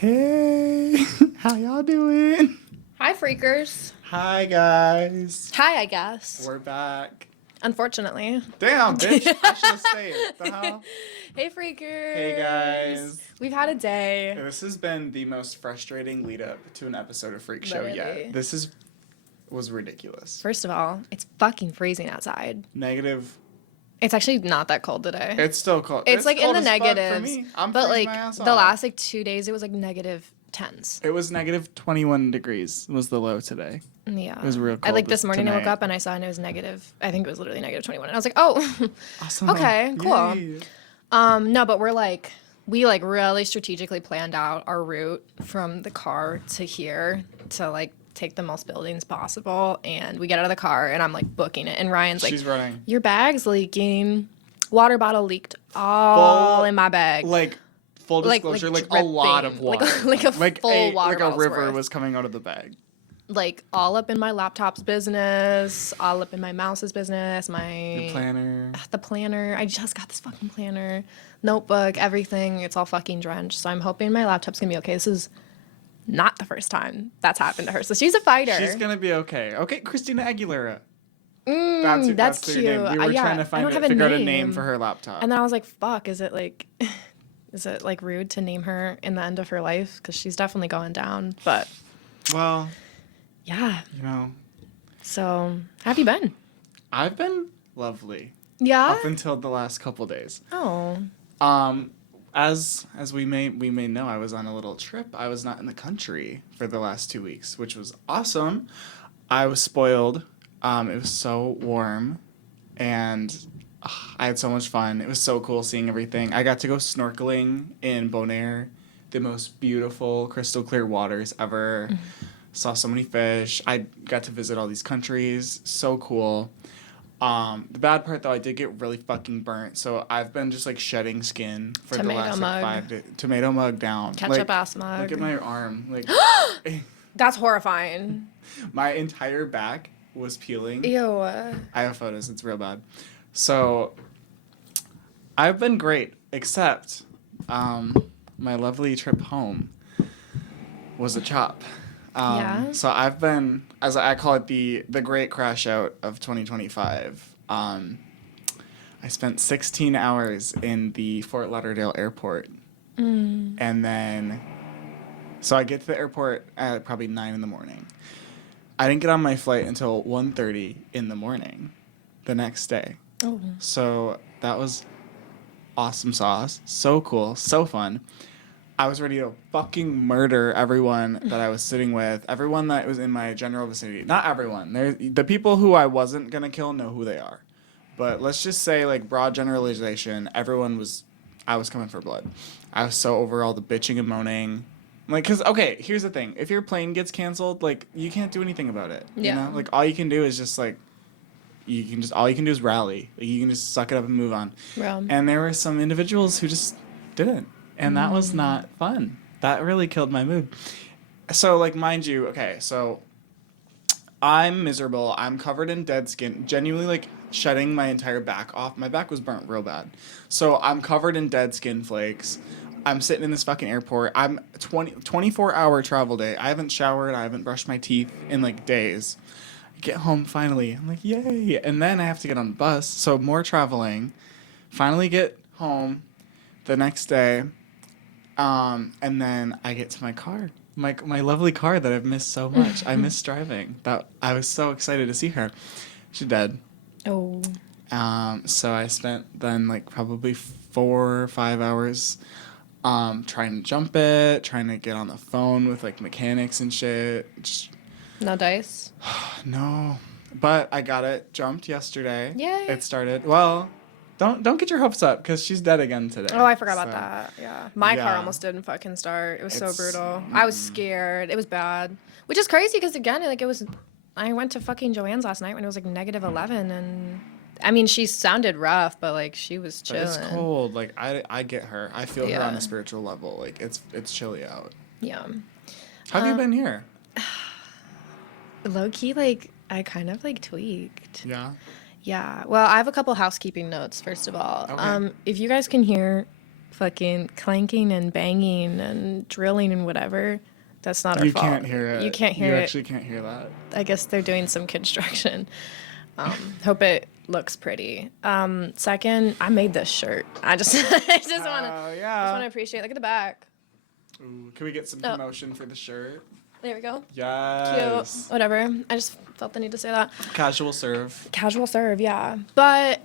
Hey, how y'all doing? Hi, freakers. Hi, guys. Hi, I guess. We're back. Unfortunately. Damn, bitch. I should have stayed. The hell? Hey, freakers. Hey, guys. We've had a day. This has been the most frustrating lead up to an episode of Freak Show Literally. yet. This was ridiculous. First of all, it's fucking freezing outside. Negative. It's actually not that cold today. It's still cold. It's like cold in the as fuck negatives. for me. I'm but freezing like my ass the off. last like 2 days, it was like negative 10s. It was negative 21 degrees was the low today. Yeah. It was real cold. I like this morning I woke tonight. up and I saw and it was negative. I think it was literally negative 21. And I was like, oh, Awesome. okay, cool. Yay. No, but we really strategically planned out our route from the car to here to like take the most buildings possible. And we get out of the car and I'm like booking it. And Ryan's like, She's running. your bag's leaking. Water bottle leaked all in my bag. Like, full disclosure, like a lot of water. Like a full water Like a bottle's river worth. was coming out of the bag. Like all up in my laptop's business, all up in my mouse's business, Your planner. the planner. I just got this fucking planner, notebook, everything. It's all fucking drenched. So I'm hoping my laptop's gonna be okay. This is not the first time that's happened to her. So she's a fighter. She's gonna be okay. Okay, Christina Aguilera. That's her cute. name. We were Yeah, trying to I don't have a figure out a name. name for her laptop. And then I was like, fuck, is it like rude to name her in the end of her life? Because she's definitely going down. But Well, yeah. you know, So how have you been? I've been lovely Yeah. up until the last couple days. Oh. As we may know, I was on a little trip. I was not in the country for the last 2 weeks, which was awesome. I was spoiled. It was so warm, and I had so much fun. It was so cool seeing everything. I got to go snorkeling in Bonaire, the most beautiful crystal clear waters ever. Saw so many fish. I got to visit all these countries. So cool. The bad part though, I did get really fucking burnt. So I've been just like shedding skin for Tomato the last mug. like 5 days. Tomato mug down. Ketchup like, ass mug. Look at my arm. Like That's horrifying. my entire back was peeling. Ew. I have photos. It's real bad. So I've been great, except my lovely trip home was a chop. Yeah? So I've been, as I call it, the great crash out of 2025. I spent 16 hours in the Fort Lauderdale airport. And then, so I get to the airport at probably 9 in the morning. I didn't get on my flight until 1:30 in the morning the next day. Oh. So that was awesome sauce. So cool. So fun. I was ready to fucking murder everyone that I was sitting with. Everyone that was in my general vicinity. Not everyone. The people who I wasn't going to kill know who they are. But let's just say, like, broad generalization, I was coming for blood. I was so over all the bitching and moaning. Like, because, okay, here's the thing. If your plane gets canceled, like, you can't do anything about it. Yeah. You know? Like, all you can do is just, like, all you can do is rally. Like, you can just suck it up and move on. Yeah. And there were some individuals who just didn't. And that was not fun. That really killed my mood. So, like, mind you, okay, so I'm miserable. I'm covered in dead skin, genuinely, like, shedding my entire back off. My back was burnt real bad. So I'm covered in dead skin flakes. I'm sitting in this fucking airport. I'm 24-hour travel day. I haven't showered. I haven't brushed my teeth in, like, days. I get home finally. I'm like, yay. And then I have to get on the bus. So more traveling. Finally get home the next day. And then I get to my car. My lovely car that I've missed so much. I miss driving. I was so excited to see her. She's dead. Oh. So I spent then like probably 4 or 5 hours trying to jump it, trying to get on the phone with like mechanics and shit. Just, No dice. no. But I got it jumped yesterday. Yay. It started. Well, don't get your hopes up because she's dead again today. Oh, I forgot about So, that. Yeah. My car Yeah. almost didn't fucking start. It was so It's- brutal. I was scared. It was bad. Which is crazy because, again, like, I went to fucking Joanne's last night when it was like negative 11. And, I mean, she sounded rough, but, like, she was But chilling. it's cold. Like I get her. I feel her on Yeah. a spiritual level. Like it's chilly out. Yeah. How have you been here? Low key, like, I kind of, like, tweaked. Yeah. Yeah. Well, I have a couple housekeeping notes, first of all. Okay. If you guys can hear fucking clanking and banging and drilling and whatever. That's not our You fault. can't hear it. You can't hear You it. actually can't hear that. I guess they're doing some construction. Hope it looks pretty. Second, I made this shirt. I just want to appreciate. Look at the back. Ooh, can we get some promotion for the shirt? There we go. Yes. Cute. Whatever. I just felt the need to say that. Casual serve. Casual serve, yeah. But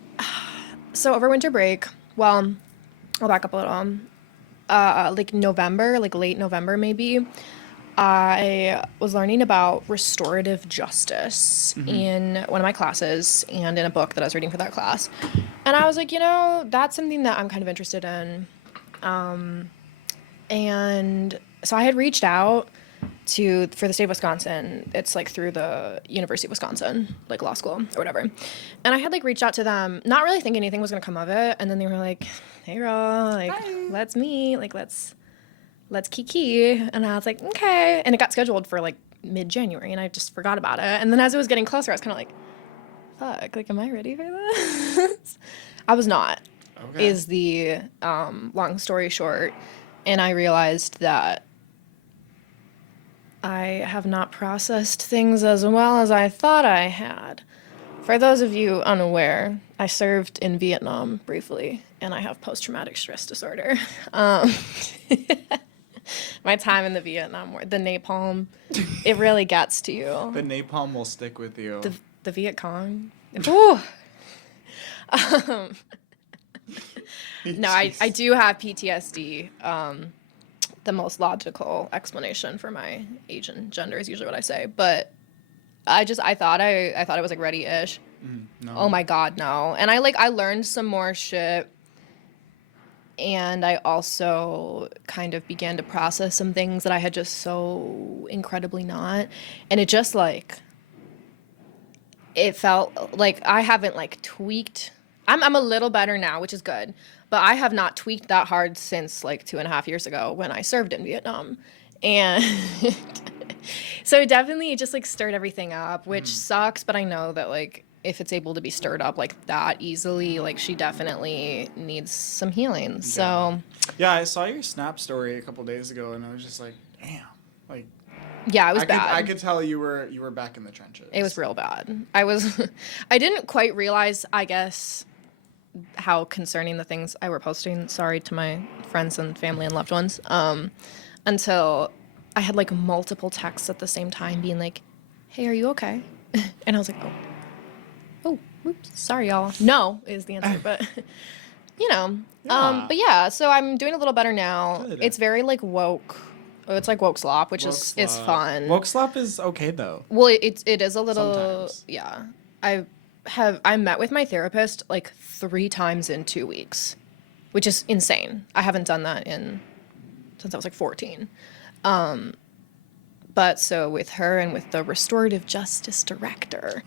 so over winter break, well, I'll back up a little. Like November, like late November maybe, I was learning about restorative justice in one of my classes and in a book that I was reading for that class. And I was like, that's something that I'm kind of interested in. And so I had reached out for the state of Wisconsin. It's like through the University of Wisconsin, like law school or whatever. And I had like reached out to them, not really thinking anything was going to come of it. And then they were like, hey, girl, like, Hi. let's meet, like, let's kiki. And I was like, okay. And it got scheduled for like mid-January and I just forgot about it. And then as it was getting closer, I was kind of like, fuck, like, am I ready for this? I was not, is the long story short. And I realized that I have not processed things as well as I thought I had. For those of you unaware, I served in Vietnam briefly, and I have post-traumatic stress disorder. My time in the Vietnam War, the napalm, it really gets to you. The napalm will stick with you. The Viet Cong. Ooh. No, I do have PTSD. The most logical explanation for my age and gender is usually what I say, but I thought I was like ready-ish. No. Oh my God, no. And I learned some more shit, and I also kind of began to process some things that I had just so incredibly not, and it just like, it felt like I haven't like tweaked. I'm a little better now, which is good. But I have not tweaked that hard since like 2.5 years ago when I served in Vietnam. And so it definitely just like stirred everything up, which sucks. But I know that like if it's able to be stirred up like that easily, like she definitely needs some healing. So yeah, I saw your Snap story a couple days ago and I was just like, damn. Like, yeah, it was bad. I could tell you were back in the trenches. It was real bad. I didn't quite realize, I guess, how concerning the things I were posting, sorry to my friends and family and loved ones, until I had like multiple texts at the same time being like, hey, are you okay? And I was like, oh, whoops, sorry, y'all. No is the answer, but Yeah. But yeah, so I'm doing a little better now. Good. It's very like woke. It's like woke slop, which Woke is slop. fun. Woke slop is okay though. Well, it is a little, Sometimes. yeah. I met with my therapist like 3 times in 2 weeks, which is insane. I haven't done that since I was like 14. But so with her and with the restorative justice director,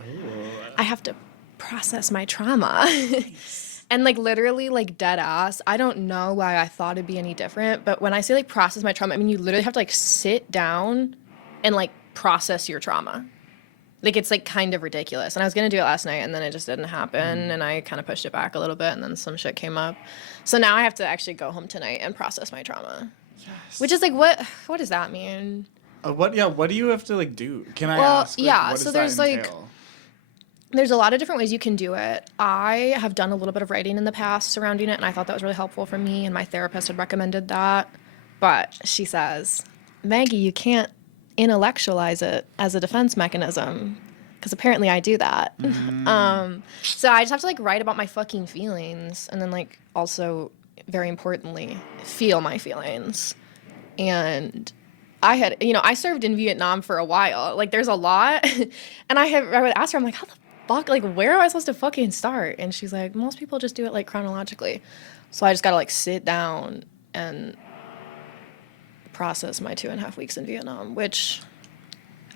I have to process my trauma. And like literally like dead ass, I don't know why I thought it'd be any different, but when I say like process my trauma, I mean you literally have to like sit down and like process your trauma. Like it's like kind of ridiculous. And I was gonna do it last night and then it just didn't happen and I kind of pushed it back a little bit and then some shit came up. So now I have to actually go home tonight and process my trauma. Yes. Which is like what does that mean? What do you have to like do? Can I Well, ask? Like, yeah, what so does there's, that like, entail? There's a lot of different ways you can do it. I have done a little bit of writing in the past surrounding it, and I thought that was really helpful for me, and my therapist had recommended that. But she says, Maggie, you can't intellectualize it as a defense mechanism, because apparently I do that. So I just have to, like, write about my fucking feelings, and then, like, also, very importantly, feel my feelings. And I served in Vietnam for a while. Like, there's a lot. And I would ask her, I'm like, how the fuck, like, where am I supposed to fucking start? And she's like, most people just do it, like, chronologically. So I just gotta, like, sit down and process my 2.5 weeks in Vietnam, which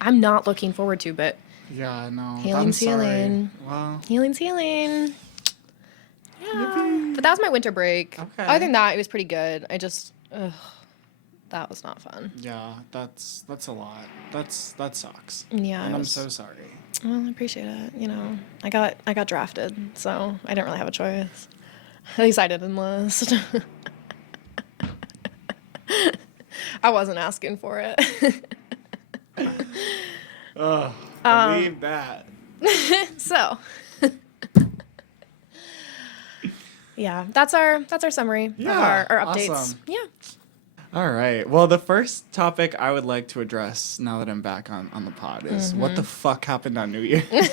I'm not looking forward to, but Yeah, no. healing's healing. Well, Healing's healing. Yeah. But that was my winter break. Okay. Other than that, it was pretty good. That was not fun. yeah, that's a lot. That sucks. Yeah. And I'm so sorry. Well, I appreciate it. You know, I got drafted, so I didn't really have a choice. At least I didn't enlist. I wasn't asking for it. Ugh, believe that. So, yeah, that's our summary of Yeah, our updates. awesome. Yeah. All right. Well, the first topic I would like to address now that I'm back on the pod is what the fuck happened on New Year's?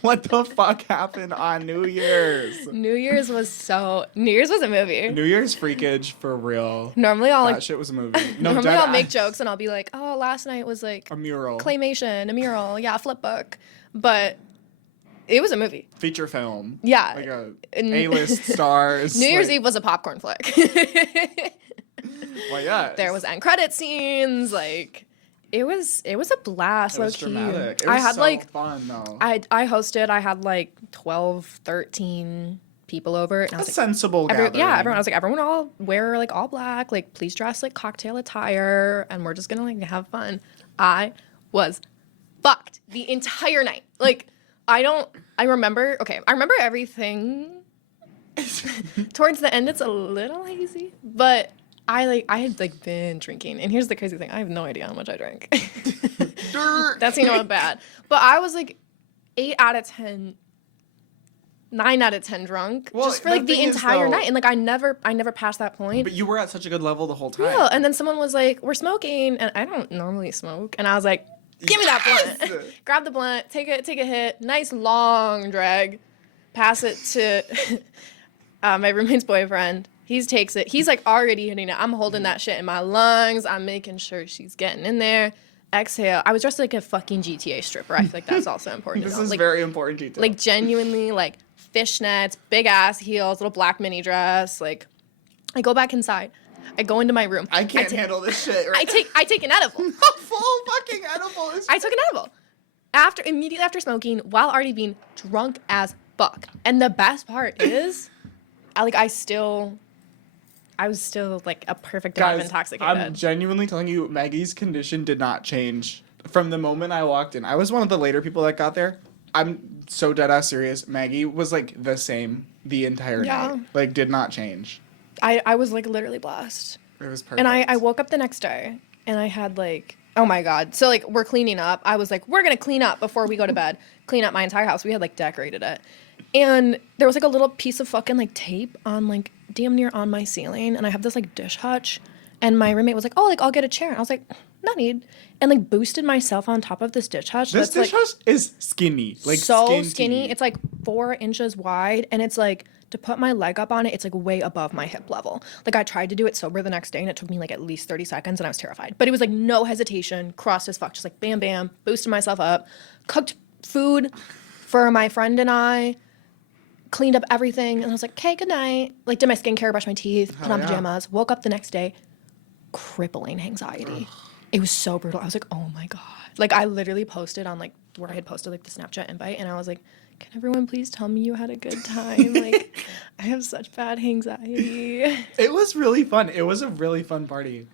What the fuck happened on New Year's? New Year's was a movie. New Year's freakage for real. Normally I'll That shit was a movie. No, normally I'll make deadass. jokes and I'll be like, "Oh, last night was like A mural. claymation, a mural, yeah, a flip book." But it was a movie. Feature film. Yeah. Like And- A-list stars. New Year's like, Eve was a popcorn flick. Well, yeah. There was end credit scenes, like it was a blast, It was low key. dramatic. It I was had so like fun though. I hosted, I had like 12, 13 people over and I A was like sensible gathering. everyone. I was like, everyone all wear like all black, like please dress like cocktail attire, and we're just gonna like have fun. I was fucked the entire night. Like I remember everything. Towards the end, it's a little hazy, but I had like been drinking, and here's the crazy thing: I have no idea how much I drank. That's bad. But I was like 8 out of 10. 9 out of 10 drunk, Well, just for like the the thing is, entire though- night, and like I never passed that point. But you were at such a good level the whole time. Yeah, and then someone was like, "We're smoking," and I don't normally smoke, and I was like, "Give me that blunt." Yes! Grab the blunt, take a hit, nice long drag, pass it to my roommate's boyfriend. He takes it. He's like already hitting it. I'm holding that shit in my lungs. I'm making sure she's getting in there. Exhale. I was dressed like a fucking GTA stripper. I feel like that's also important. This to know. is Like, very important detail. like genuinely like fishnets, big ass heels, little black mini dress. Like I go back inside. I go into my room. I can't handle this shit. Right? I take an edible. A full fucking edible. I took an edible immediately after smoking while already being drunk as fuck. And the best part is, I was still like a perfect amount of Guys, intoxicated. I'm genuinely telling you, Maggie's condition did not change from the moment I walked in. I was one of the later people that got there. I'm so dead ass serious. Maggie was like the same the entire night. Like did not change. I was like literally blessed. It was perfect. And I woke up the next day and I had like, oh my God. So like we're cleaning up. I was like, we're going to clean up before we go to bed. Clean up my entire house. We had like decorated it. And there was like a little piece of fucking like tape on like damn near on my ceiling. And I have this like dish hutch. And my roommate was like, oh, like I'll get a chair. And I was like, no need. And like boosted myself on top of this dish hutch. This dish hutch is skinny. Like so skinny. It's like 4 inches wide. And it's like, to put my leg up on it, it's like way above my hip level. Like I tried to do it sober the next day and it took me like at least 30 seconds and I was terrified. But it was like no hesitation, crossed as fuck, just like bam, bam, boosted myself up, cooked food for my friend and I, cleaned up everything. And I was like, okay, good night. Like did my skincare, brushed my teeth, put on pajamas, woke up the next day, crippling anxiety. It was so brutal. I was like, oh my God. Like I literally posted on like where I had posted like the Snapchat invite and I was like, can everyone please tell me you had a good time? Like, I have such bad anxiety. It was really fun. It was a really fun party.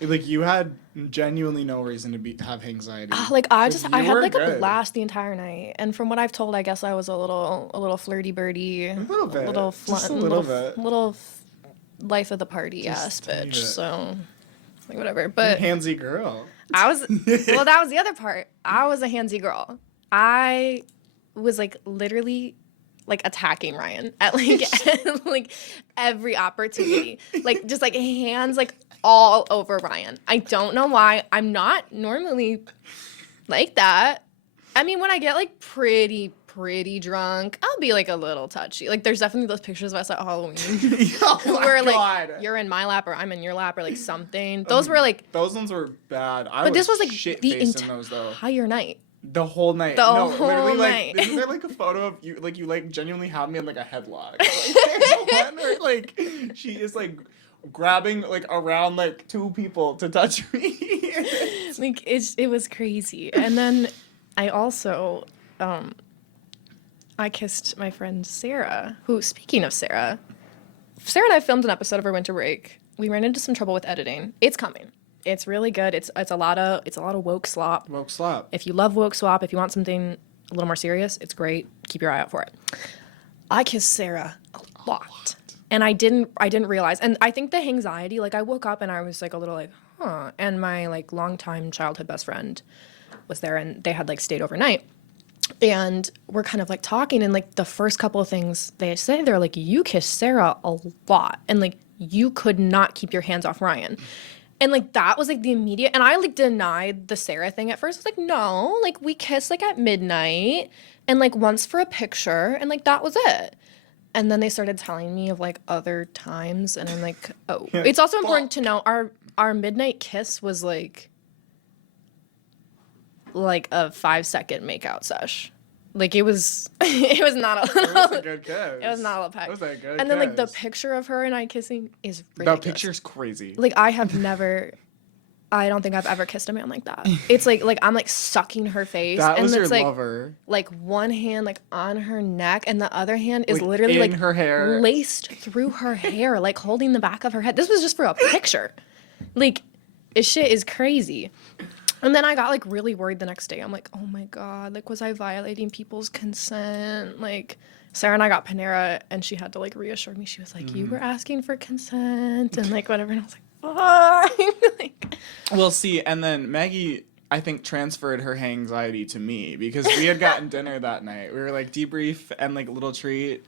Like you had genuinely no reason to have anxiety. Like I had like good. a blast the entire night, and from what I've told, I guess I was a little flirty birdie, A little bit. Just a little life of the party ass bitch. So, like whatever. But handsy girl. I was well. That was the other part. I was a handsy girl. I was like literally like attacking Ryan at like like every opportunity, like just like hands like all over Ryan. I don't know why. I'm not normally like that. I mean, when I get like pretty drunk, I'll be like a little touchy. Like there's definitely those pictures of us at Halloween Oh my where like God. you're in my lap or I'm in your lap or like something. Those were like, those ones were bad. but this was like shit the facing those though. entire night. The whole night. The no, whole literally, night. Like, isn't there like a photo of you, like you like genuinely have me in like a headlock? Like, there's one where like she is like grabbing like around like 2 people to touch me. Like it was crazy. And then I also I kissed my friend Sarah, who, speaking of Sarah and I filmed an episode of her winter break. We ran into some trouble with editing. It's coming. It's really good. It's a lot of woke slop. Woke slop. If you love woke slop, if you want something a little more serious, it's great. Keep your eye out for it. I kissed Sarah a lot. And I didn't realize. And I think the anxiety, like I woke up and I was like a little like, huh. And my like longtime childhood best friend was there and they had like stayed overnight. And we're kind of like talking, and like the first couple of things they say, they're like, you kissed Sarah a lot. And like you could not keep your hands off Ryan. And like that was like the immediate, and I like denied the Sarah thing at first. I was like, no, like we kissed like at midnight and like once for a picture, and like that was it. And then they started telling me of like other times, and I'm like, oh. It's also important to know our midnight kiss was like a 5-second makeout sesh. Like it was not a It was a good kiss. it was not a peck. It was a good And then like the kiss. picture of her and I kissing is ridiculous. The picture's crazy. Like I don't think I've ever kissed a man like that. It's like I'm like sucking her face, That and was it's your like lover. like one hand like on her neck and the other hand is Like, literally in like her hair. laced through her hair, like holding the back of her head. This was just for a picture. Like this shit is crazy. And then I got like really worried the next day. I'm like, oh my God, like was I violating people's consent? Like Sarah and I got Panera and she had to like reassure me. She was like, you were asking for consent and like whatever. And I was like, fuck. Like, Well, see, and then Maggie, I think, transferred her anxiety to me because we had gotten dinner that night. We were like debrief and like a little treat.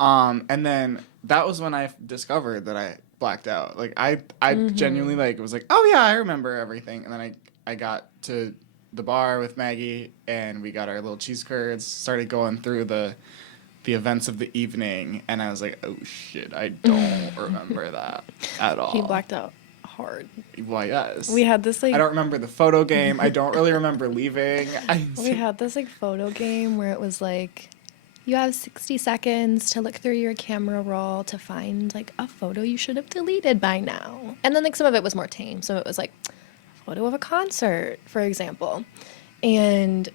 And then that was when I discovered that I blacked out. Like I genuinely like was like, oh yeah, I remember everything. And then I got to the bar with Maggie and we got our little cheese curds, started going through the events of the evening, and I was like, oh shit, I don't remember that at all. he blacked out hard. Well, yes. We had this like I don't remember the photo game. I don't really remember leaving. we had this like photo game where it was like you have 60 seconds to look through your camera roll to find like a photo you should have deleted by now. And then like some of it was more tame. So it was like photo of a concert, for example. And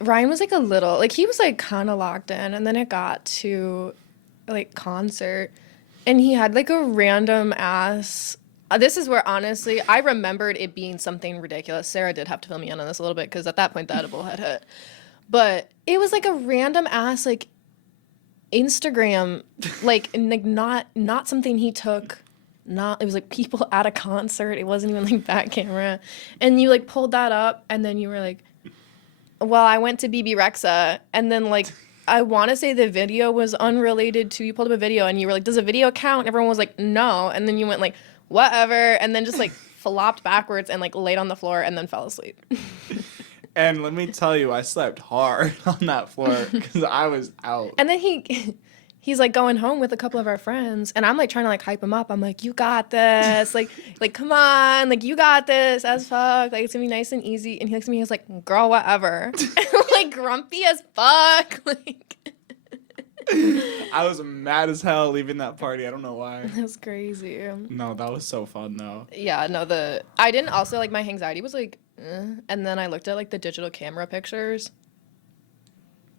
Ryan was like a little like he was like kind of locked in, and then it got to like concert and he had like a random ass this is where honestly I remembered it being something ridiculous. Sarah did have to fill me in on this a little bit because at that point the edible had hit. But it was like a random ass like Instagram like and like not something he took. Not it was like people at a concert. It wasn't even like back camera. And you like pulled that up and then you were like, well, I went to BB Rexa, and then like I want to say the video was unrelated to, you pulled up a video and you were like, does a video count? And everyone was like, no. And then you went like, whatever, and then just like flopped backwards and like laid on the floor and then fell asleep. And let me tell you, I slept hard on that floor because I was out. And then he's like going home with a couple of our friends, and I'm like trying to like hype him up. I'm like, you got this, like come on, like you got this as fuck, like it's gonna be nice and easy. And he looks at me, he's like, girl, whatever. Like grumpy as fuck. Like I was mad as hell leaving that party. I don't know why. it was crazy. No, that was so fun though. Yeah, no, I didn't also like my anxiety was like, and then I looked at like the digital camera pictures.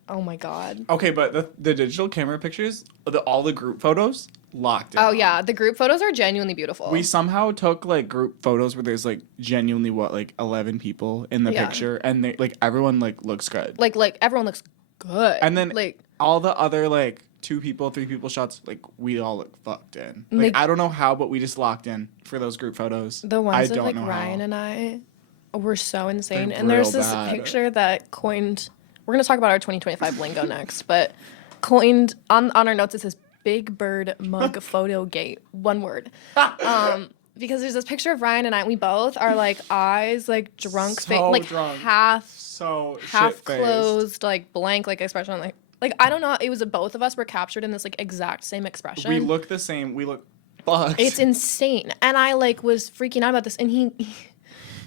Oh my God. Okay, but the digital camera pictures, all the group photos, locked in. Oh yeah, the group photos are genuinely beautiful. We somehow took like group photos where there's like genuinely like 11 people in the picture, and they like everyone like looks good. Like everyone looks good. And then like all the other like 2 people, 3 people shots, like we all look fucked in. Like I don't know how, but we just locked in for those group photos. the ones I of don't like know Ryan how. and I were so insane. They're And there's real this bad. picture that coined. We're gonna talk about our 2025 lingo next, but coined on our notes it says Big Bird Mug Photo Gate, one word. Because there's this picture of Ryan and I. We both are like eyes like drunk, So like drunk. half So half shit-faced. closed, like blank, like expression, like I don't know. It was both of us were captured in this like exact same expression. We look the same. We look fucked. It's insane, and I like was freaking out about this. And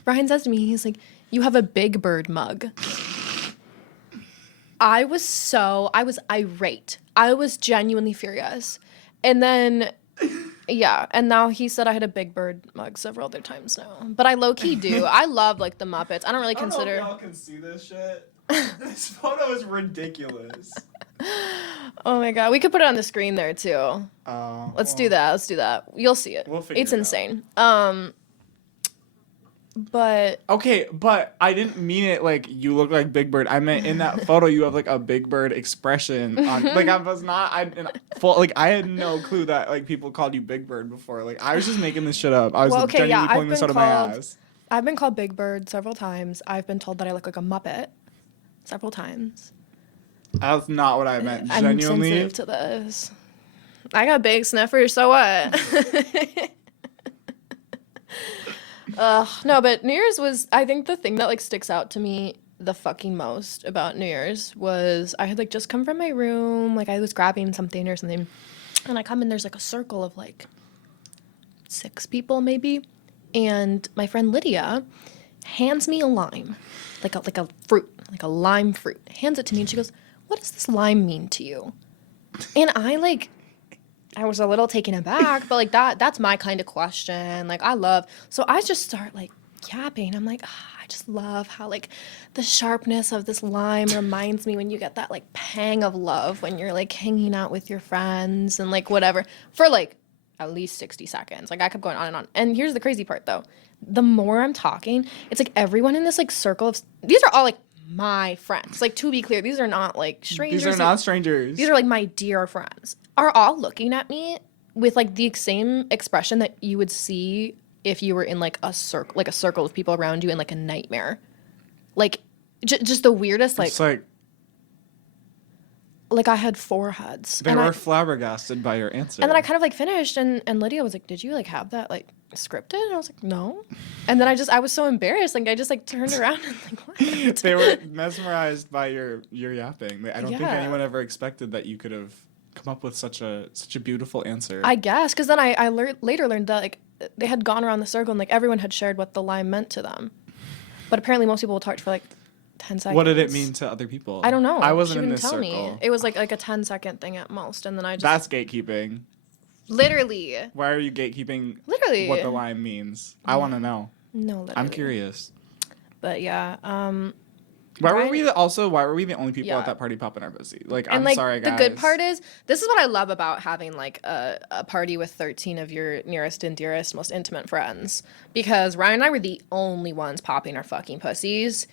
Ryan says to me, he's like, "You have a Big Bird mug." I was irate. I was genuinely furious, and then. Yeah, and now he said I had a Big Bird mug several other times now. But I low-key do. I love, like, the Muppets. I don't really consider... I don't know if y'all can see this shit. This photo is ridiculous. Oh, my God. We could put it on the screen there, too. Let's do that. You'll see it. We'll figure it's it out. insane. But Okay, but I didn't mean it like you look like Big Bird. I meant in that photo you have like a Big Bird expression on. Like I was not. I had no clue that like people called you Big Bird before. Like I was just making this shit up. I was well, okay, yeah, genuinely pulling this out of my ass. I've been called Big Bird several times. I've been told that I look like a Muppet several times. That's not what I meant. I'm Genuinely. sensitive to this. I got big sniffers, so what? No, but New Year's was, I think the thing that like sticks out to me the fucking most about New Year's was I had like just come from my room, like I was grabbing something or something, and I come in, there's like a circle of like 6 people maybe, and my friend Lydia hands me a lime, like a fruit, like a lime fruit, hands it to me, and she goes, "What does this lime mean to you?" And I was a little taken aback, but like that's my kind of question. Like so I just start like yapping. I'm like, I just love how like the sharpness of this lime reminds me when you get that like pang of love when you're like hanging out with your friends and like whatever for like at least 60 seconds. Like I kept going on and on. And here's the crazy part though. The more I'm talking, it's like everyone in this like circle of, these are all like my friends. Like to be clear, these are not like strangers. These are not strangers. These are like my dear friends. Are all looking at me with like the same expression that you would see if you were in like a circle of people around you in like a nightmare. Like just the weirdest like. It's like I had 4 heads. They were flabbergasted by your answer. And then I kind of like finished and Lydia was like, "Did you like have that like scripted?" And I was like, "No." And then I was so embarrassed. Like I just like turned around and like, what? They were mesmerized by your yapping. I don't think Yeah. anyone ever expected that you could have come up with such a beautiful answer. I guess, because then I later learned that like they had gone around the circle and like everyone had shared what the lime meant to them. But apparently most people talked for like 10 seconds. What did it mean to other people? I don't know. I wasn't She in didn't this tell circle. me. It was like a 10-second thing at most, and then I just That's gatekeeping. literally. Why are you gatekeeping Literally. what the lime means? I want to know. No, literally. I'm curious. But yeah, Why were Brian- we the only people Yeah. at that party popping our pussy? Like, and I'm like sorry, guys. the good part is this is what I love about having like a party with 13 of your nearest and dearest, most intimate friends, because Ryan and I were the only ones popping our fucking pussies,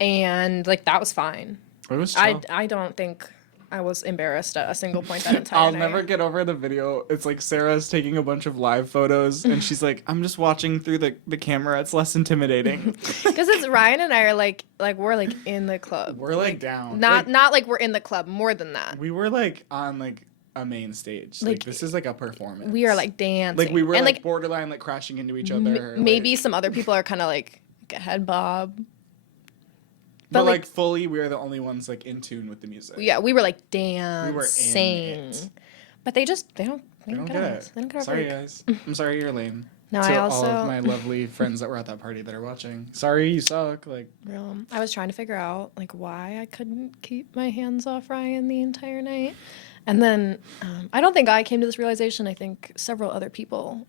and like that was fine. It was chill. I don't think I was embarrassed at a single point that entire I'll night. never get over the video. It's like Sarah's taking a bunch of live photos and she's like, I'm just watching through the camera. It's less intimidating. Because it's Ryan and I are like we're like in the club. We're like down. Not like we're in the club, more than that. We were like on like a main stage. Like this is like a performance. We are like dancing. Like we were and, like borderline like crashing into each other. Maybe like, some other people are kind of like a head bob. But like fully, we are the only ones like in tune with the music. Yeah, we were like We dancing. were in it. But they don't get get it. They don't get Sorry, it. guys. I'm sorry you're lame. No, to I all also of my lovely friends that were at that party that are watching. Sorry, you suck. Like, real. I was trying to figure out like why I couldn't keep my hands off Ryan the entire night, and then I don't think I came to this realization. I think several other people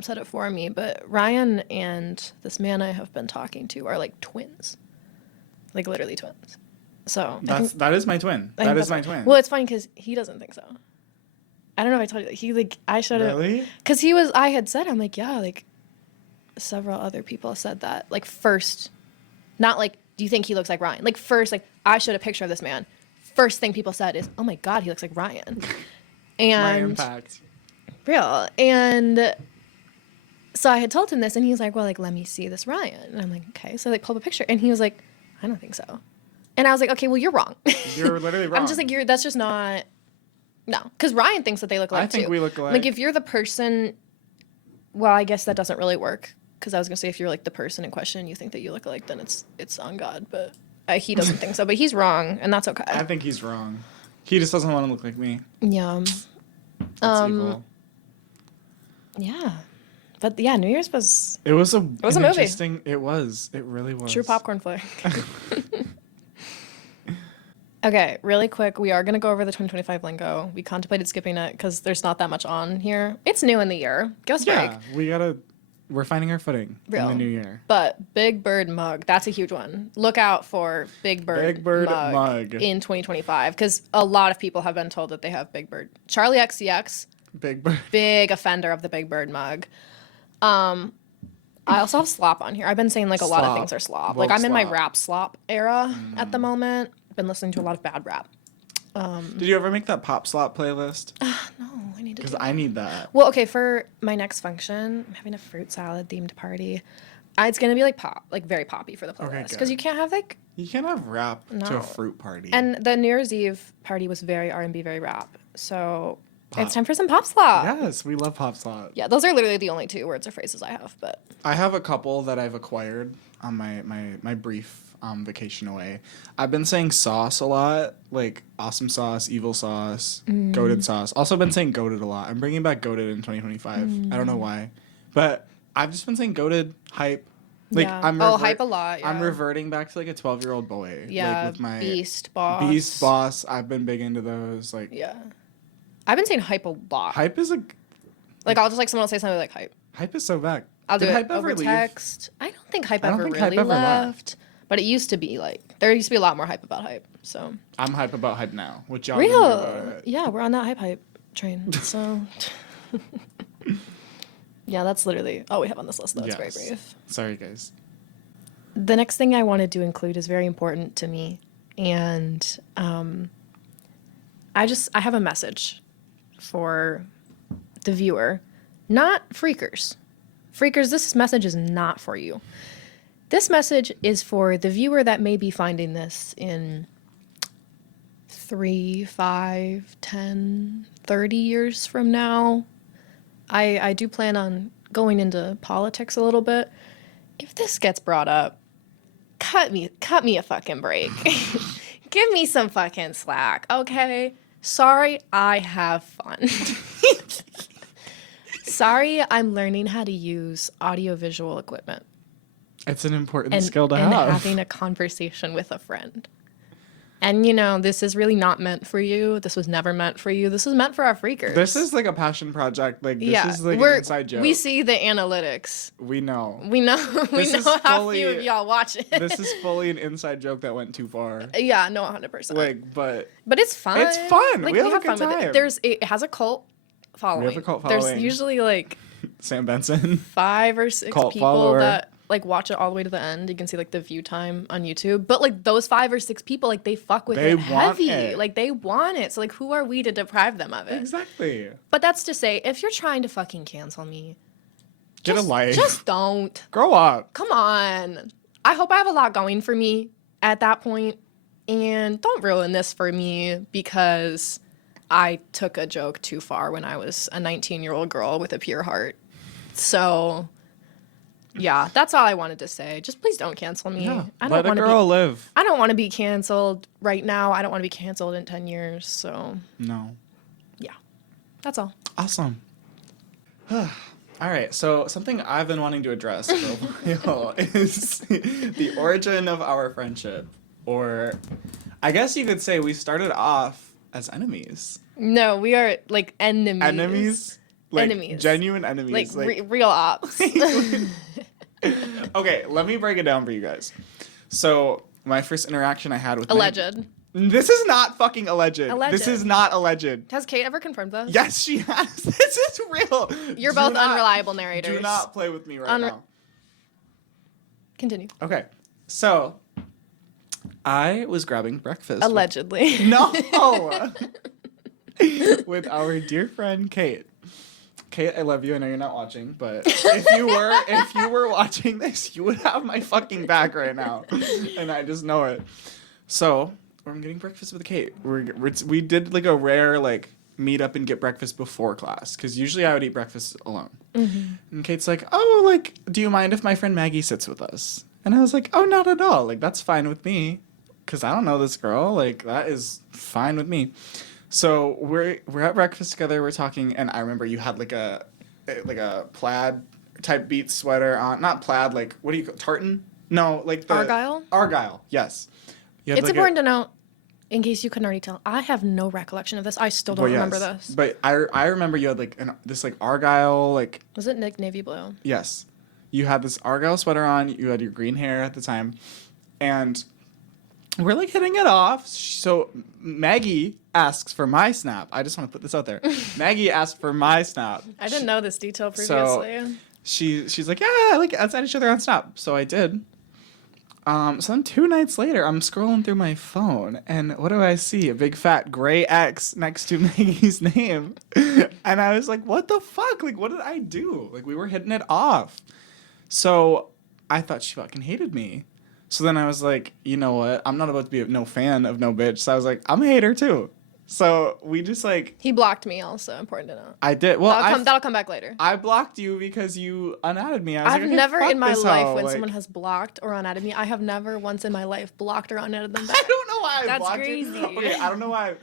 said it for me. But Ryan and this man I have been talking to are like twins, like literally twins. So that is my twin. That is my twin. Well, it's funny because he doesn't think so. I don't know if I told you that. He like I showed it. Really? Because I had said, I'm like, yeah, like several other people said that. Like first, not like, do you think he looks like Ryan? Like first, like I showed a picture of this man. First thing people said is, oh my God, he looks like Ryan. And my impact. Real. And so I had told him this and he's like, well, like, let me see this Ryan. And I'm like, okay. So I like pulled up a picture and he was like, I don't think so. And I was like, okay, well, you're wrong. You're literally wrong. I'm just like, that's just not, no. Because Ryan thinks that they look alike, too. I think we look alike. Like, if you're the person, well, I guess that doesn't really work. Because I was going to say, if you're, like, the person in question and you think that you look alike, then it's on God. But he doesn't think so. But he's wrong, and that's okay. I think he's wrong. He just doesn't want to look like me. Yeah. That's evil. Yeah. But, yeah, New Year's was... It was a movie. Interesting... It was. It really was. True popcorn flick. Okay, really quick, we are going to go over the 2025 lingo. We contemplated skipping it because there's not that much on here. It's new in the year. Give us a break. Yeah, we're finding our footing in the new year. But Big Bird mug, that's a huge one. Look out for Big Bird mug in 2025 because a lot of people have been told that they have Big Bird. Charlie XCX, Big Bird. big offender of the Big Bird mug. I also have slop on here. I've been saying like a lot of Slop. things are slop. Woke Like I'm in my slop. rap slop era at the moment. Been listening to a lot of bad rap. Did you ever make that pop slop playlist? No, I need to. Because Do I need that. Well, okay, for my next function, I'm having a fruit salad themed party. It's gonna be like pop, like very poppy for the playlist, because good. you can't have like. You can't have rap to No. a fruit party. And the New Year's Eve party was very R&B, very rap. So it's time for some pop slop. yes, we love pop slop. Yeah, those are literally the only 2 words or phrases I have. But I have a couple that I've acquired on my brief vacation away. I've been saying sauce a lot, like awesome sauce, evil sauce, goated sauce. Also been saying goated a lot. I'm bringing back goated in 2025. I don't know why. But I've just been saying goated, hype. Like yeah. I'm hype a lot. Yeah. I'm reverting back to like a 12-year-old boy. Yeah, Like with my Beast Boss. Beast Boss. I've been big into those. Like Yeah. I've been saying hype a lot. hype is a Like I'll just like someone will say something like hype. hype is so back. I'll do Did it hype over ever leave? text. I don't think hype I don't ever think really hype ever left. But it used to be like there used to be a lot more hype about hype. So I'm hype about hype now. What y'all real. about it? Yeah, we're on that hype train. So yeah, that's literally all we have on this list though. It's very Yes. brief. Sorry guys. The next thing I wanted to include is very important to me, and I have a message for the viewer, not freakers. Freakers, this message is not for you. This message is for the viewer that may be finding this in 3, 5, 10, 30 years from now. I do plan on going into politics a little bit. If this gets brought up, cut me a fucking break. Give me some fucking slack, okay? Sorry, I have fun. Sorry, I'm learning how to use audiovisual equipment It's an important and, skill to and have. having a conversation with a friend. And this is really not meant for you. This was never meant for you. This is meant for our freakers. This is like a passion project. Like this is like an inside joke. We see the analytics. We know. We know This is how fully- few of y'all watch it. This is fully an inside joke that went too far. Yeah, no, 100%. Like, but But it's fun. It's fun. Like, We have a have good fun with time. it. It has a cult following. We have a cult There's following. usually like Sam Benson. 5 or 6 Cult people follower. that like watch it all the way to the end. You can see like the view time on YouTube. But like those 5 or 6 people, like they fuck with They it want heavy. it. Like they want it. So like who are we to deprive them of it? Exactly. But that's to say, if you're trying to fucking cancel me, Get a life. Just don't. Grow up. Come on. I hope I have a lot going for me at that point. And don't ruin this for me because I took a joke too far when I was a 19-year-old girl with a pure heart. So, yeah, that's all I wanted to say. Just please don't cancel me. Yeah. I Let don't a want to girl be. live. I don't want to be canceled right now. I don't want to be canceled in 10 years. So, No. yeah, that's all. Awesome. All right, so something I've been wanting to address for a while is the origin of our friendship. Or I guess you could say we started off as enemies. No, we are like enemies. Enemies? Like Enemies. genuine enemies. Like real ops. Okay, let me break it down for you guys. So my first interaction I had with Alleged. This is not fucking alleged. Alleged. This is not alleged. Has Kate ever confirmed this? Yes, she has. This is real. You're Do both not- unreliable narrators. Do not play with me right now. Continue. Okay, so I was grabbing breakfast. Allegedly. No. With our dear friend Kate. Kate, I love you. I know you're not watching, but if you were watching this, you would have my fucking back right now, and I just know it. So I'm getting breakfast with Kate. We did like a rare like meet up and get breakfast before class because usually I would eat breakfast alone. Mm-hmm. And Kate's like, "Oh, like, do you mind if my friend Maggie sits with us?" And I was like, "Oh, not at all. Like, that's fine with me, because I don't know this girl. Like, that is fine with me." So we're at breakfast together. We're talking, and I remember you had like a plaid type beat sweater on. Not plaid, like what do you call tartan? No, like the Argyle? Argyle, yes. You had It's like important to note, in case you couldn't already tell, I have no recollection of this. I still don't remember this. But I remember you had like this like Argyle like Was it navy blue? yes, you had this Argyle sweater on. You had your green hair at the time, and we're like hitting it off. So Maggie asks for my snap. I just want to put this out there. Maggie asked for my snap. I didn't know this detail previously. she's like, yeah, like let's add each other on Snap. So I did. So then 2 nights later, I'm scrolling through my phone, and what do I see? A big fat gray X next to Maggie's name. And I was like, what the fuck? Like, what did I do? Like, we were hitting it off. So I thought she fucking hated me. So then I was like, you know what? I'm not about to be no fan of no bitch. So I was like, I'm a hater too. So we just like. He blocked me also, important to know. I did. Well, that'll come back later. I blocked you because you unadded me. I was I've like, okay, never fuck in my this life hoe. when Like, someone has blocked or unadded me, I have never once in my life blocked or unadded them back. I don't know why I That's blocked crazy. you. Okay, I don't know why.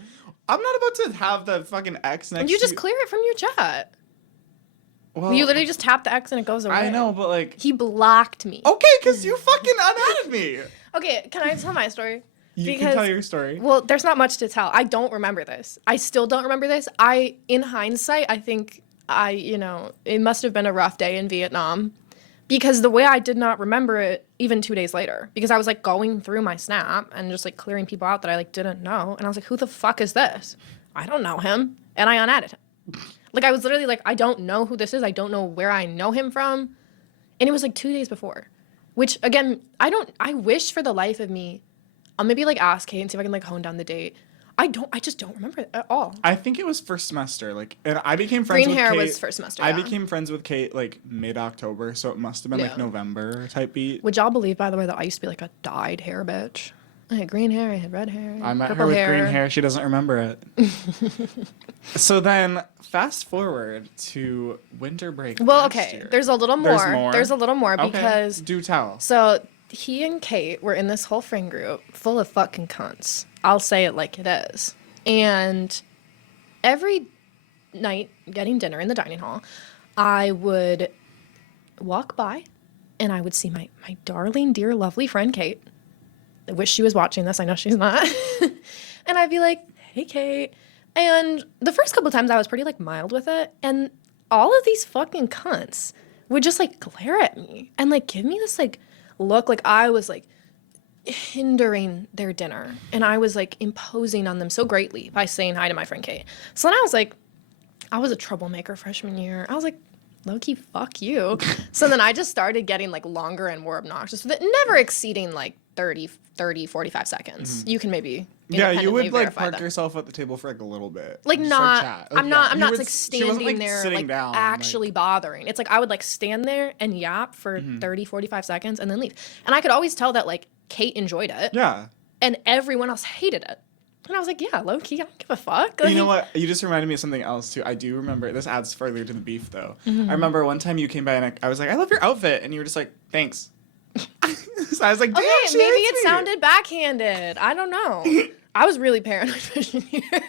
I'm not about to have the fucking X next to You just clear it from your chat. Well, You literally just tap the X and it goes away. I know, but like. He blocked me. Okay, because you fucking unadded me. Okay, can I tell my story? You can tell your story. Well, there's not much to tell. I don't remember this. I still don't remember this. In hindsight, I think it must have been a rough day in Vietnam because the way I did not remember it even 2 days later, because I was like going through my Snap and just like clearing people out that I like didn't know. And I was like, who the fuck is this? I don't know him. And I unadded him. Like I was literally like, I don't know who this is. I don't know where I know him from. And it was like 2 days before, which again, I wish for the life of me, I'll maybe like ask Kate and see if I can like hone down the date. I just don't remember it at all. I think it was first semester. Like, and I became friends Green with hair Kate. was first semester. I yeah. became friends with Kate like mid-October, so it must have been like Yeah. November type beat. Would y'all believe, by the way, that I used to be like a dyed hair bitch? I had green hair, I had red hair, I met purple her with green hair. She doesn't remember it. So then, fast forward to winter break. Well, last okay, year. there's a little more. There's more? There's a little more Okay, because do tell. so he and Kate were in this whole friend group full of fucking cunts. I'll say it like it is. And every night getting dinner in the dining hall, I would walk by and I would see my darling, dear, lovely friend Kate. I wish she was watching this. I know she's not. And I'd be like, hey, Kate. And the first couple of times I was pretty like mild with it. And all of these fucking cunts would just like glare at me and like give me this like look like I was like hindering their dinner. And I was like imposing on them so greatly by saying hi to my friend Kate. So then I was like, I was a troublemaker freshman year. I was like, low-key, fuck you. So then I just started getting like longer and more obnoxious with it, never exceeding like 30, 45 seconds. You can maybe Yeah, you would like verify park that. yourself at the table for like a little bit. Like Just, not, chat. I'm Yeah, not, I'm you not would- like she wasn't, standing there sitting like down, actually bothering. It's like I would like stand there and yap for 30, 45 seconds and then leave. And I could always tell that like Kate enjoyed it Yeah. and everyone else hated it. And I was like, yeah, low-key, I don't give a fuck. You know what? You just reminded me of something else too. I do remember. This adds further to the beef though. Mm-hmm. I remember one time you came by and I was like, I love your outfit, and you were just like, thanks. So I was like, damn, Okay, she maybe hates it me. sounded backhanded. I don't know. I was really paranoid freshman year.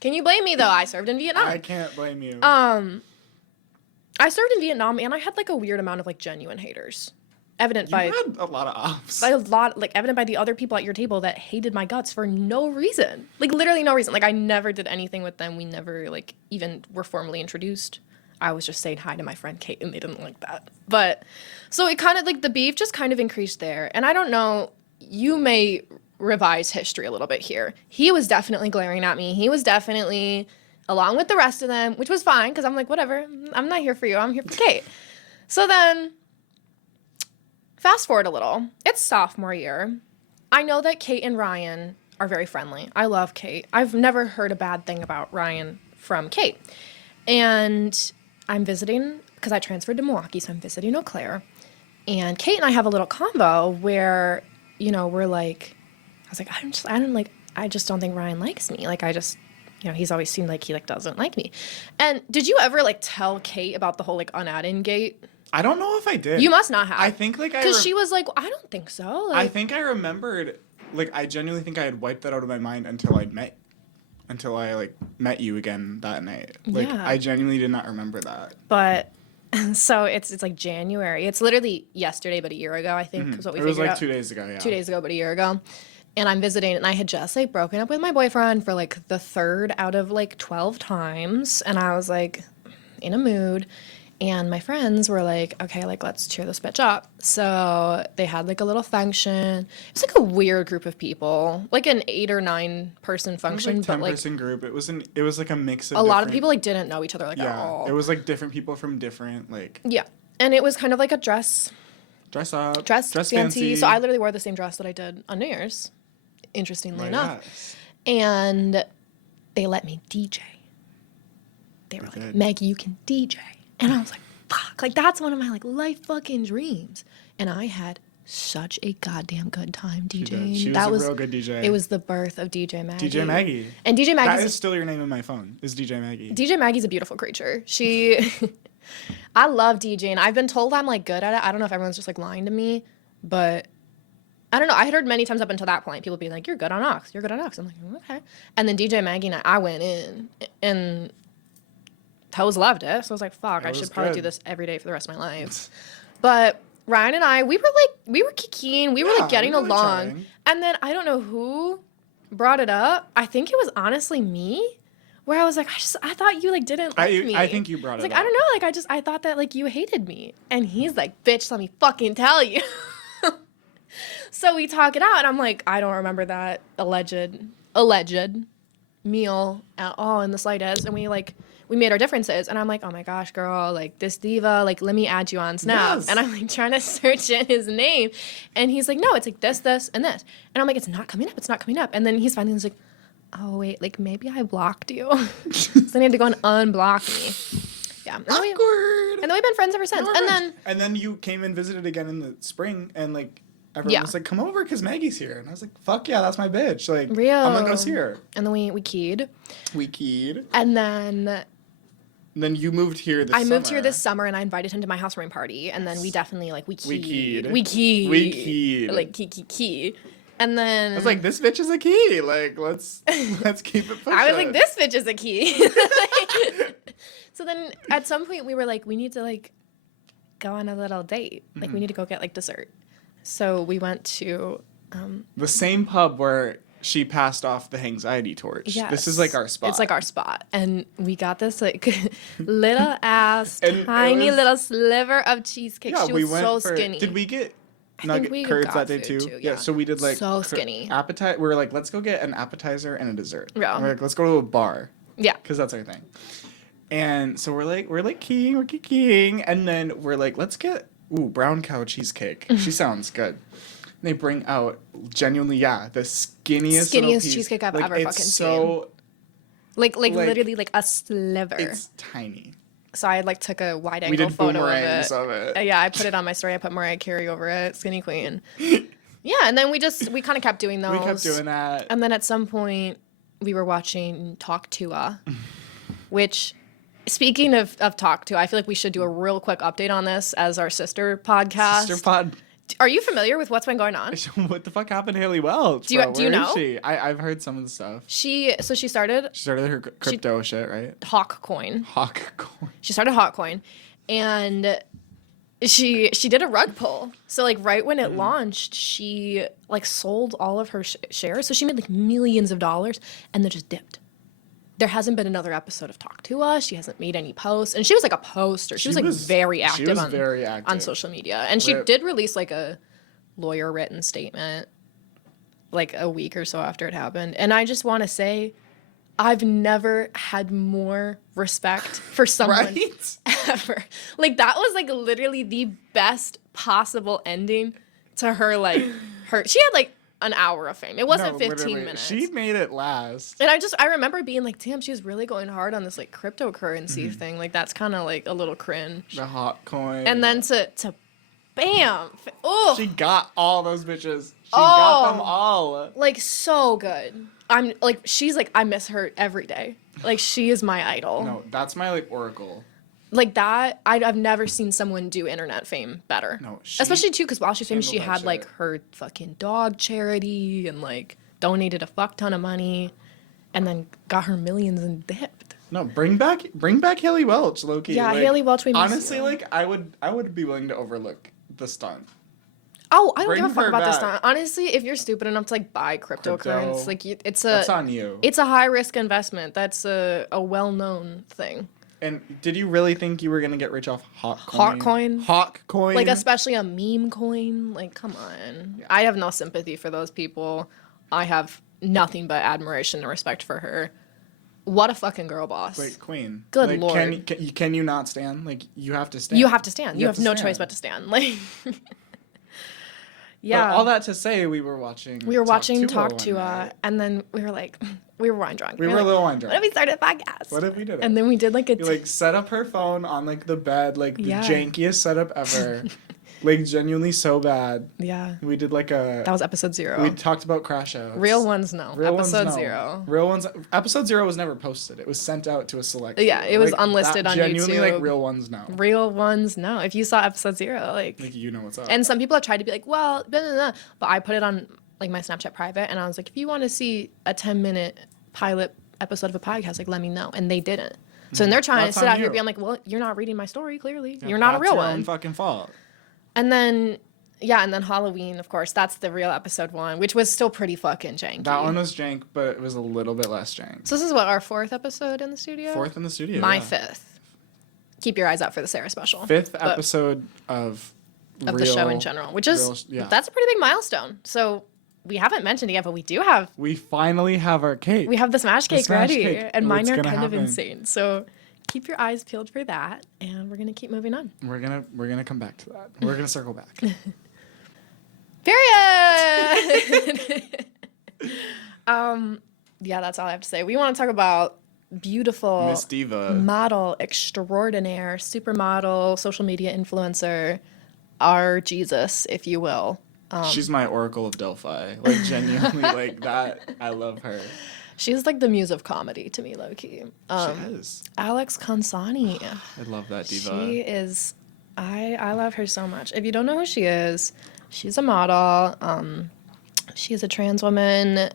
Can you blame me though? I served in Vietnam. I can't blame you. I served in Vietnam and I had like a weird amount of like genuine haters. Evident you by had a lot of ops. evident by the other people at your table that hated my guts for no reason. Like literally no reason. Like I never did anything with them. We never like even were formally introduced. I was just saying hi to my friend Kate and they didn't like that. But so it kind of like the beef just kind of increased there. And I don't know, you may revise history a little bit here. He was definitely glaring at me. He was definitely along with the rest of them, which was fine because I'm like, whatever. I'm not here for you. I'm here for Kate. So then fast forward a little. It's sophomore year. I know that Kate and Ryan are very friendly. I love Kate. I've never heard a bad thing about Ryan from Kate. And I'm visiting, because I transferred to Milwaukee, so I'm visiting Eau Claire. And Kate and I have a little convo where, you know, we're like, I was like, I just don't think Ryan likes me. Like, I just, you know, he's always seemed like he like doesn't like me. And did you ever like tell Kate about the whole like unadding gate? I don't know if I did. You must not have. I think like because she was like, I don't think so. Like, I think I remembered. Like I genuinely think I had wiped that out of my mind until I met you again that night. Like Yeah. I genuinely did not remember that. But so it's like January. It's literally yesterday, but a year ago, I think, is what we It was figured like out. 2 days ago, yeah. 2 days ago, but a year ago. And I'm visiting, and I had just like broken up with my boyfriend for like the third out of like 12 times. And I was like in a mood. And my friends were like, okay, like, let's cheer this bitch up. So they had like a little function. It was like a weird group of people, like an 8 or 9 person It was function, like but 10 like person group. It was like a mix of a lot of different- people like didn't know each other like at Yeah, all. it was like different people from different like Yeah. And it was kind of like a dress dress fancy. So I literally wore the same dress that I did on New Year's, interestingly enough. Yes. And they let me DJ. They were They like, did. Maggie, you can DJ. And I was like, fuck, like that's one of my like life fucking dreams. And I had such a goddamn good time DJing. She was that a real good DJ. It was the birth of DJ Maggie. DJ Maggie. And DJ That Maggie's is still your name in my phone. Is DJ Maggie. DJ Maggie's a beautiful creature. She I love DJing. I've been told I'm like good at it. I don't know if everyone's just like lying to me, but I don't know. I had heard many times up until that point, people be like, you're good on aux. You're good on aux. I'm like, okay. And then DJ Maggie and I went in and hoes loved it. So I was like, fuck, I was should probably good. do this every day for the rest of my life. But Ryan and I, we were kicking, we were like getting we were along. chatting. And then I don't know who brought it up. I think it was honestly me. Where I was like, I thought you like didn't like me. I think you brought I was it like, I up. don't know, like I thought that like you hated me. And he's like, bitch, let me fucking tell you. So we talk it out, and I'm like, I don't remember that alleged meal at all in the slightest. And we made our differences, and I'm like, oh my gosh, girl, like this diva, like let me add you on Snap. Yes. And I'm like trying to search in his name, and he's like, no, it's like this, and this. And I'm like, it's not coming up. And then he's finally like, oh wait, like maybe I blocked you. So then he had to go and unblock me. Yeah. Awkward. And then we've been friends ever since. And then you came and visited again in the spring, and like everyone Yeah. was like, "Come over, cause Maggie's here." And I was like, "Fuck yeah, that's my bitch!" Like, Real. I'm gonna go see her. And then we keyed. We keyed. And then And then you moved here this I summer. moved here this summer, and I invited him to my housewarming party. And then we definitely like we keyed. We keyed. Like key. And then I was like, "This bitch is a key. Like, let's keep it pushing." I was like, this bitch is a key. So then at some point we were like, we need to like go on a little date. Like we need to go get like dessert. So we went to the same pub where she passed off the anxiety torch. yes. This is like our spot. It's like our spot. And we got this like little ass, And it tiny was- little sliver of cheesecake. Yeah, She we was went so for. skinny. Did we get think nugget we curds got that day food too? too, Yeah. yeah. So we did like So skinny. appetite. We were like, let's go get an appetizer and a dessert. Yeah. And we're like, let's go to a bar Yeah. because that's our thing. And so we're like keying, and then we're like, let's get brown cow cheesecake. She sounds good. And they bring out genuinely, the skinniest little piece. cheesecake I've Like, ever it's fucking so, Like literally like a sliver. It's tiny. So I like took a wide We angle did photo boomerangs of of it. it. Yeah, I put it on my story. I put Mariah Carey over it, Skinny Queen. Yeah, and then we kind of kept doing those. We kept doing that. And then at some point we were watching Talk To, which speaking of Talk To, I feel like we should do a real quick update on this as our sister podcast. Sister pod. Are you familiar with what's been going on? What the fuck happened to Haley Welch? Do you- bro? do you Where is know? she? I've heard some of the stuff. She started She started her crypto shit, right? Hawk Coin. Hawk coin. She started Hot Coin, and she did a rug pull. So like right when it launched, she like sold all of her shares. So she made like millions of dollars, and then just dipped. There hasn't been another episode of Talk To Us. She hasn't made any posts, and she was like a poster. She was like very active on social media, and she Rip. did release like a lawyer written statement like a week or so after it happened. And I just want to say, I've never had more respect for someone Right? ever. Like that was like literally the best possible ending to her. Like she had like an hour of fame. It wasn't No, 15 literally. minutes. She made it last. And I remember being like, damn, she was really going hard on this like cryptocurrency thing. Like that's kind of like a little cringe. The hot coin. And then to bam, oh, she got all those bitches. She got them all. like so good. I'm like, she's like, I miss her every day. Like she is my idol. No, that's my like oracle. Like that, I've never seen someone do internet fame better. No, she especially too, because while she's famous, she handled that had like shit. her fucking dog charity and like donated a fuck ton of money, and then got her millions and dipped. No, bring back Haley Welch, Loki. Yeah, like, Haley Welch, we miss honestly you. like I would be willing to overlook the stunt. Oh, I don't Bring give a fuck her about this back. time. Honestly, if you're stupid enough to like buy cryptocurrency, Crypto. like it's That's on you. It's a high risk investment. That's a well known thing. And did you really think you were gonna get rich off hot coin? Hot coin? Hot coin. Like, especially a meme coin. Like, come on. Yeah. I have no sympathy for those people. I have nothing but admiration and respect for her. What a fucking girl boss. Like, queen. Good like, Lord. Can you not stand? Like, you have to stand. You have to stand. You have no stand. choice but to stand. Like, yeah. But all that to say, we were watching Talk one to night. and then we were like, we were wine drunk. We were a like, little wine drunk. What if we started a podcast? What if we did it? And then we did like a We, like, set up her phone on, like, the bed, like, the Yeah. jankiest setup ever. Like, genuinely so bad. yeah. We did, like, That was episode 0. we talked about crash outs. Real ones, no. Real Episode ones, no. 0. Real ones. Episode 0 was never posted. It was sent out to a select. Yeah, few. it was Like, unlisted that on genuinely, YouTube. like, real ones, no. Real ones, no. If you saw episode 0, like You know what's up. and some people have tried to be like, well, blah, blah, blah. But I put it on like my Snapchat private, and I was like, if you want to see a 10-minute pilot episode of a podcast, like let me know, and they didn't. So then they're trying That's to sit on out here you. being like, well, you're not reading my story clearly. Yeah, You're not a that's real your one. own fucking fault. And then and then Halloween, of course, that's the real episode 1, which was still pretty fucking janky. That one was jank, but it was a little bit less jank. So this is what, our 4th episode in the studio? 4th in the studio. My yeah. 5th. Keep your eyes out for the Sarah special. 5th But- episode of the show in general, which is yeah. that's a pretty big milestone. So we haven't mentioned it yet, but we do have We finally have our cake. we have the smash cake smash ready, cake. and mine What's are gonna kind of happen? insane. So keep your eyes peeled for that, and we're gonna keep moving on. We're gonna come back to that. We're gonna circle back. Period. Yeah, that's all I have to say. We want to talk about beautiful Miss Diva. model extraordinaire, supermodel, social media influencer, our Jesus, if you will. She's my Oracle of Delphi. Like genuinely, like that. I love her. She's like the muse of comedy to me, low key. She is. Alex Consani. I love that diva. She is. I love her so much. If you don't know who she is, she's a model. She is a trans woman,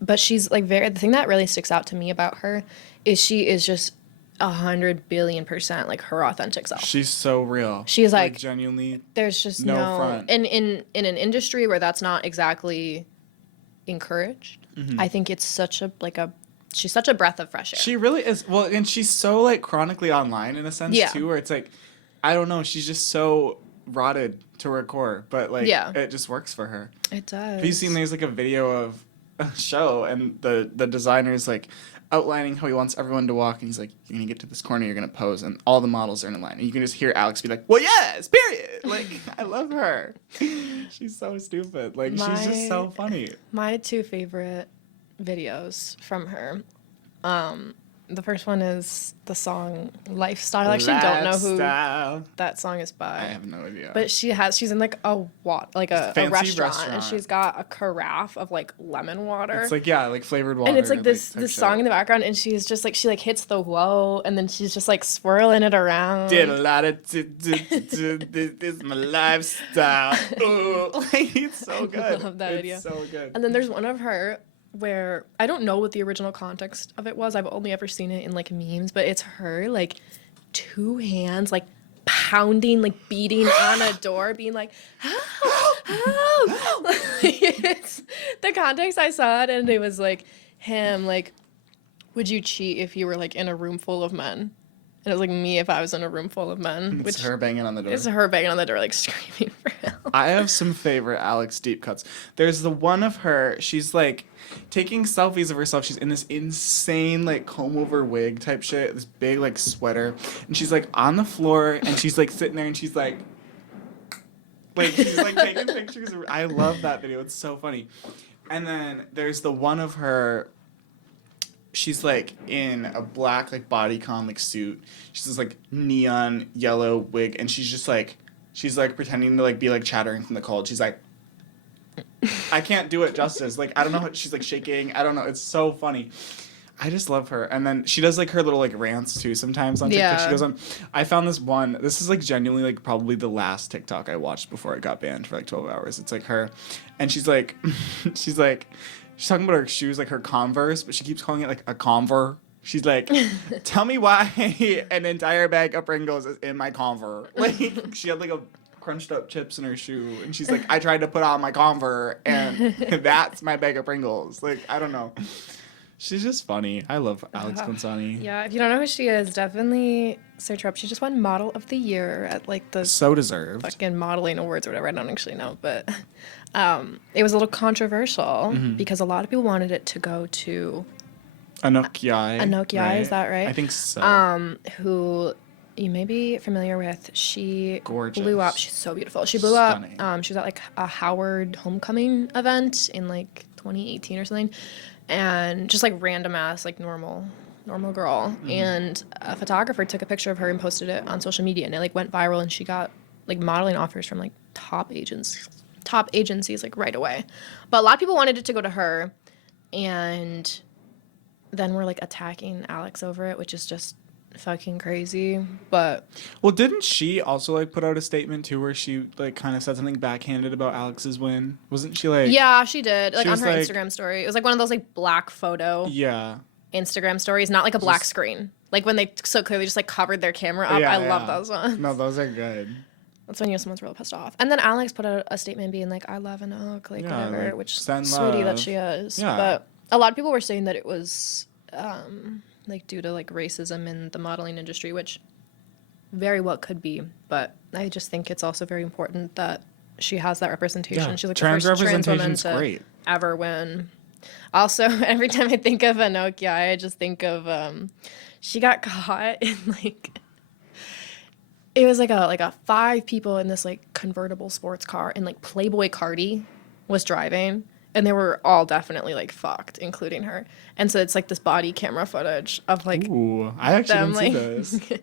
but she's like the thing that really sticks out to me about her is she is just 100 billion% like her authentic self. She's so real. She is like genuinely. there's just no no front. in an industry where that's not exactly encouraged. Mm-hmm. I think it's such a she's such a breath of fresh air. She really is. Well, and she's so like chronically online in a sense Yeah. too, where it's like, I don't know, she's just so rotted to her core, but like Yeah. it just works for her. It does. Have you seen there's like a video of a show and the designer's like outlining how he wants everyone to walk, and he's like, you're gonna get to this corner, you're gonna pose, and all the models are in a line, and you can just hear Alex be like, well, yes, period. Like, I love her. She's so stupid. Like, she's just so funny. My 2 favorite videos from her. The first one is the song Lifestyle. I actually don't know who Lifestyle. that song is I by. have no idea. But she's in like a Fancy restaurant, and restaurant. she's got a carafe of like lemon water. it's like, yeah, like flavored water. and it's like this type song shit. in the background, and she's just like she like hits the whoa, and then she's just like swirling it around. Did a lot of this is my lifestyle. Ooh. Like, it's so good. love that it's video. so good. And then there's one of her where I don't know what the original context of it was. I've only ever seen it in like memes, but it's her like 2 hands like pounding, like beating on a door, being like, help, help. It's the context I saw it, and it was like him like, would you cheat if you were like in a room full of men? And it was like me if I was in a room full of men. It's her banging on the door. It's her banging on the door, like screaming for help. I have some favorite Alex deep cuts. There's the one of her, she's like taking selfies of herself. She's in this insane like comb over wig type shit, this big like sweater. And she's like on the floor, and she's like sitting there, and she's like she's like taking pictures of, I love that video. It's so funny. And then there's the one of her, she's like in a black like bodycon like suit. She's this like neon yellow wig, and she's like pretending to like be like chattering from the cold. She's like, I can't do it justice. Like, I don't know how she's like shaking. I don't know. It's so funny. I just love her. And then she does like her little like rants too sometimes on TikTok. Yeah. She goes on. I found this one. This is like genuinely like probably the last TikTok I watched before it got banned for like 12 hours. It's like her, and she's like, she's talking about her shoes, like her Converse, but she keeps calling it like a Conver. She's like, tell me why an entire bag of Pringles is in my Conver. Like, she had like a crunched up chips in her shoe, and she's like, I tried to put on my Conver, and that's my bag of Pringles. Like, I don't know. She's just funny. I love Alex Consani. Yeah, if you don't know who she is, definitely search her up. She just won Model of the Year at like the So deserved. fucking modeling awards or whatever. I don't actually know, but it was a little controversial because a lot of people wanted it to go to Anouk Yai. Anouk Yai, is that right? I think so. Who you may be familiar with. She Gorgeous. blew up. She's so beautiful. She blew Stunning. up. She was at like a Howard homecoming event in like 2018 or something, and just like random ass like normal girl. And a photographer took a picture of her and posted it on social media, and it like went viral. And she got like modeling offers from like top agencies like right away. But a lot of people wanted it to go to her, and then we're like attacking Alex over it, which is just fucking crazy. But Well, didn't she also like put out a statement too where she like kind of said something backhanded about Alex's win? Wasn't she like? yeah, she did, like she on was her like- Instagram story. It was like one of those like black photo Yeah. Instagram stories, not like a black Just- screen, like when they so clearly just like covered their camera up. Yeah, I love yeah. those ones. No, those are good. That's when someone's really pissed off. And then Alex put out a statement being like, I love Anouk, like Yeah, whatever, like, which send sweetie that love. she is. Yeah. But a lot of people were saying that it was like due to like racism in the modeling industry, which very well could be. But I just think it's also very important that she has that representation. Yeah, She's like trans the first trans woman representation's to great. ever win. Also, every time I think of Anouk, yeah, I just think of she got caught in like it was like a 5 people in this like convertible sports car, and like Playboy Cardi was driving, and they were all definitely like fucked, including her. And so it's like this body camera footage of like Ooh, I actually them didn't see like this.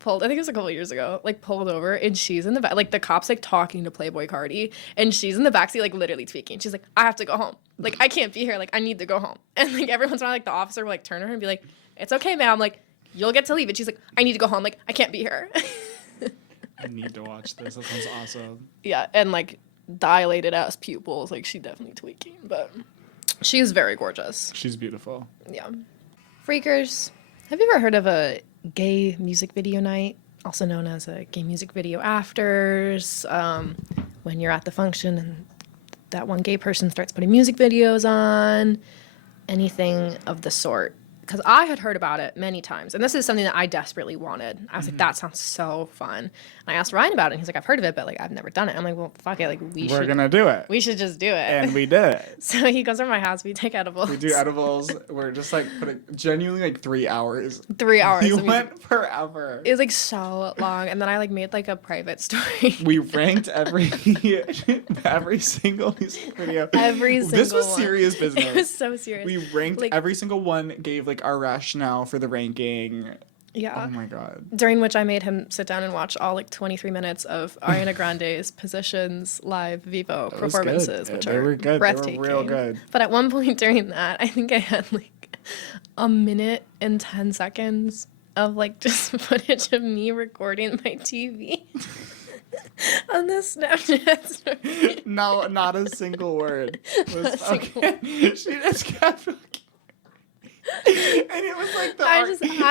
pulled, I think it was a couple years ago, like pulled over, and she's in the back, like the cops like talking to Playboy Cardi, and she's in the backseat like literally tweaking. She's like, I have to go home, like I can't be here, like I need to go home. And like every once in a while, like the officer will like turn to her and be like, it's okay, ma'am, like you'll get to leave. And she's like, I need to go home, like I can't be here. I need to watch this. That sounds awesome. Yeah, and like dilated ass pupils, like she definitely tweaking, but she is very gorgeous. She's beautiful. Yeah. Freakers, have you ever heard of a gay music video night, also known as a gay music video afters? When you're at the function and that one gay person starts putting music videos on, anything of the sort. Because I had heard about it many times, and this is something that I desperately wanted. I was like, that sounds so fun. And I asked Ryan about it, and he's like, I've heard of it, but like I've never done it. I'm like, well, fuck it, like We're gonna do it. we should just do it. And we did it. So he goes over to my house, we take edibles. We do edibles. We're just like putting genuinely like 3 hours. 3 hours. We of music. went forever. It was like so long, and then I like made like a private story. We ranked every single music video. Every This single was one. serious business. It was so serious. We ranked Like- every single one, gave like our rationale for the ranking. Yeah. Oh my god. During which I made him sit down and watch all like 23 minutes of Ariana Grande's Positions live Vivo That was good. performances, Yeah, which they are were good. They were breathtaking. real good. But at one point during that, I think I had like a minute and 10 seconds of like just footage of me recording my TV on the Snapchat story. No, not a single word. Not a single She just kept fucking. And it was like I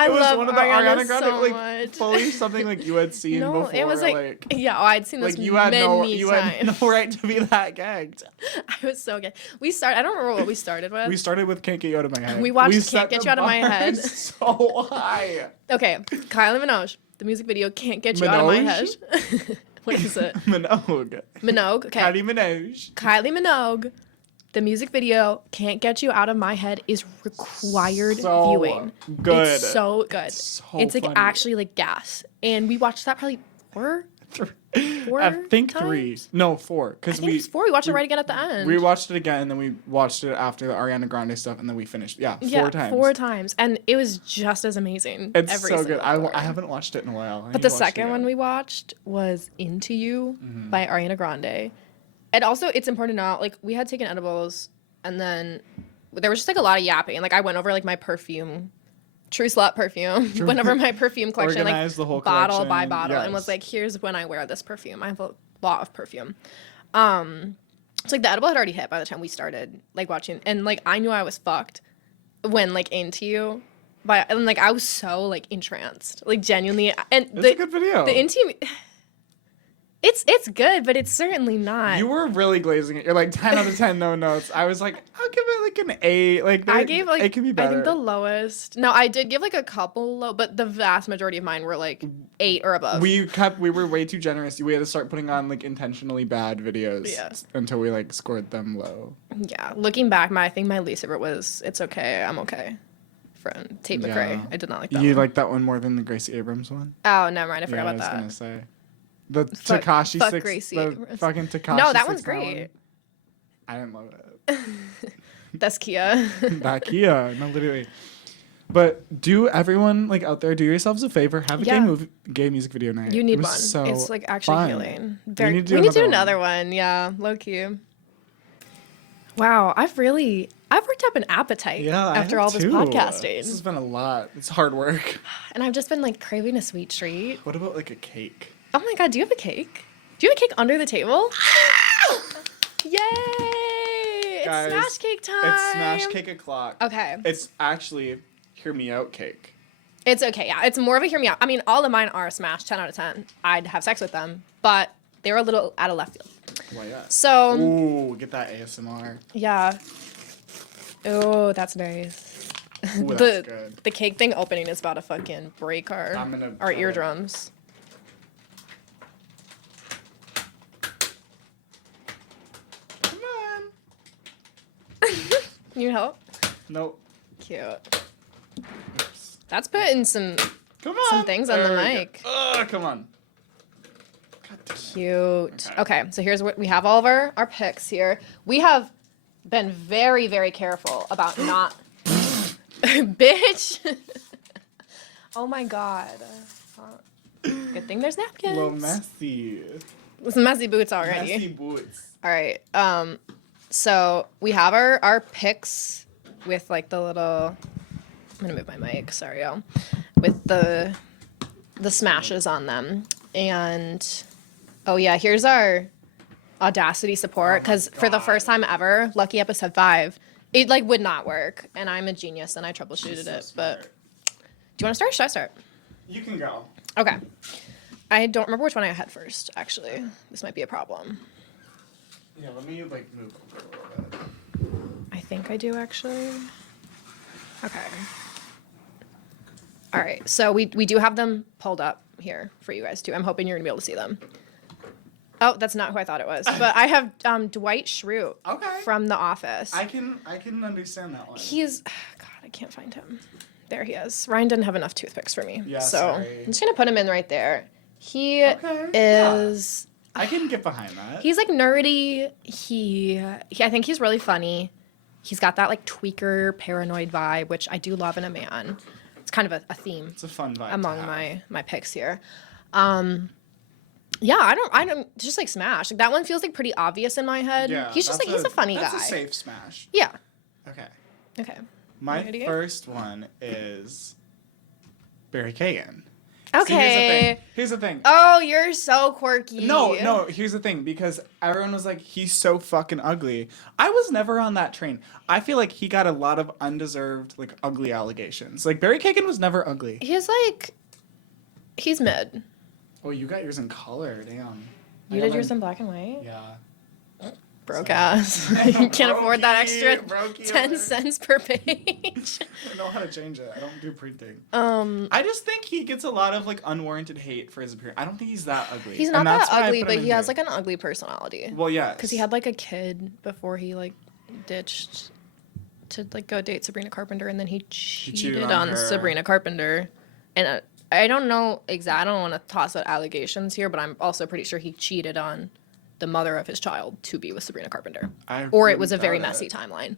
it was love one of the Ariana Ariana Grande, so like much. fully something like you had seen No, before. it was like yeah, I'd seen this like you had no many you times. had no right to be that gagged. I was so good. I don't remember what we started with. We started with Can't Get You Out of My Head. We watched Can't set Get the You Out of My bar Head. so high. Okay, Kylie Minogue. The music video Can't Get You Out of My Head. Minogue? What is it? Minogue. Minogue. Okay. Kylie Minogue. Kylie Minogue. The music video Can't Get You Out of My Head is required So viewing. good. It's so good. So it's like funny. actually like gas. And we watched that probably four I think times? 3. No, 4. I Because think it was 4. We watched it right again at the end. We watched it again, and then we watched it after the Ariana Grande stuff, and then we finished. Yeah, 4 times. 4 times. And it was just as amazing. It's every so good. single I time. haven't watched it in a while. I But need the to watch it second one again. we watched was Into You Mm-hmm. by Ariana Grande. And also, it's important to note, like, we had taken edibles, and then there was just, like, a lot of yapping. And, like, I went over, like, my perfume, True Slut perfume, went over my perfume collection, Organized the whole like, bottle by collection, bottle, and was yes. like, here's when I wear this perfume. I have a lot of perfume. So, like, the edible had already hit by the time we started, like, watching. And, like, I knew I was fucked when, like, Into You. And, like, I was so, like, entranced. Like, genuinely. And It's a good video. the Into You... It's good, but it's certainly not. You were really glazing it. You're like 10 out of 10, no notes. I was like, I'll give it like an 8. Like I gave like it can be I better. think the lowest. No, I did give like a couple low, but the vast majority of mine were like 8 or above. We were way too generous. We had to start putting on like intentionally bad videos until we like scored them low. Yeah, looking back, I think my least favorite was "It's Okay, I'm Okay" from Tate McRae. I did not like that. You one. like that one more than the Gracie Abrams one? Oh, never mind. I forgot about that. I was gonna say the Fuck Tekashi six. Gracie The Abrams. fucking Tekashi. No, that one's 6 9 great. one. I didn't love it. That's Kia. That Kia, no, literally. But do everyone like out there, do yourselves a favor, have a gay music video night. You need one. So it's like actually fun. healing. We need to do another one. Yeah, low key. Wow, I've worked up an appetite after all this podcasting. This has been a lot. It's hard work. And I've just been like craving a sweet treat. What about like a cake? Oh my god, do you have a cake? Do you have a cake under the table? Yay! Guys, it's smash cake time. It's smash cake o'clock. Okay. It's actually hear me out cake. It's okay, yeah. It's more of a hear me out. I mean, all of mine are smash, 10 out of 10. I'd have sex with them, but they were a little out of left field. Why not? So. Ooh, get that ASMR. Yeah. Oh, that's nice. Ooh, that's good. The cake thing opening is about to fucking break our eardrums. Come on. You help? Nope. Cute. Oops. That's putting some things on the mic. Come on. Cute. Okay, so here's what we have all of our picks here. We have been very, very careful about not bitch. Oh my god. Good thing there's napkins. A little messy. With some messy boots already. Messy boots. All right. So we have our picks with like the little. I'm gonna move my mic. Sorry, y'all. With the smashes on them, and oh yeah, here's our Audacity support because for the first time ever, lucky episode 5, it like would not work, and I'm a genius and I troubleshooted it. Smart. But do you want to start? Should I start? You can go. Okay. I don't remember which one I had first. Actually, this might be a problem. Yeah, let me like move over a little bit. I think I do actually. Okay. All right. So we do have them pulled up here for you guys too. I'm hoping you're gonna be able to see them. Oh, that's not who I thought it was. But I have Dwight Schrute from The Office. I can understand that one. He's God, I can't find him. There he is. Ryan didn't have enough toothpicks for me. Yeah, so sorry. I'm just gonna put him in right there. He is I can get behind that. He's like nerdy. He I think he's really funny. He's got that like tweaker paranoid vibe, which I do love in a man. It's kind of a theme. It's a fun vibe among my picks here. Yeah, I don't just like smash. Like that one feels like pretty obvious in my head. Yeah, he's just like he's a funny guy. That's a safe smash. Yeah. Okay. Okay. My first one is Barry Kagan. Okay. See, here's the thing. Oh, you're so quirky. No, here's the thing, because everyone was like, he's so fucking ugly. I was never on that train. I feel like he got a lot of undeserved, like, ugly allegations. Like, Barry Kagan was never ugly. He's mid. Oh, you got yours in color, damn. You did yours in black and white? Yeah. Broke ass. You can't afford that extra Brokey 10 cents per page. I don't know how to change it. I don't do printing. I just think he gets a lot of like unwarranted hate for his appearance. I don't think he's that ugly. He's not that ugly, but he has like an ugly personality. Well, yeah. Because he had like a kid before he like ditched to like go date Sabrina Carpenter, and then he cheated on Sabrina Carpenter. And I don't know exactly. I don't want to toss out allegations here, but I'm also pretty sure he cheated on the mother of his child to be with Sabrina Carpenter. Or it was a very messy timeline.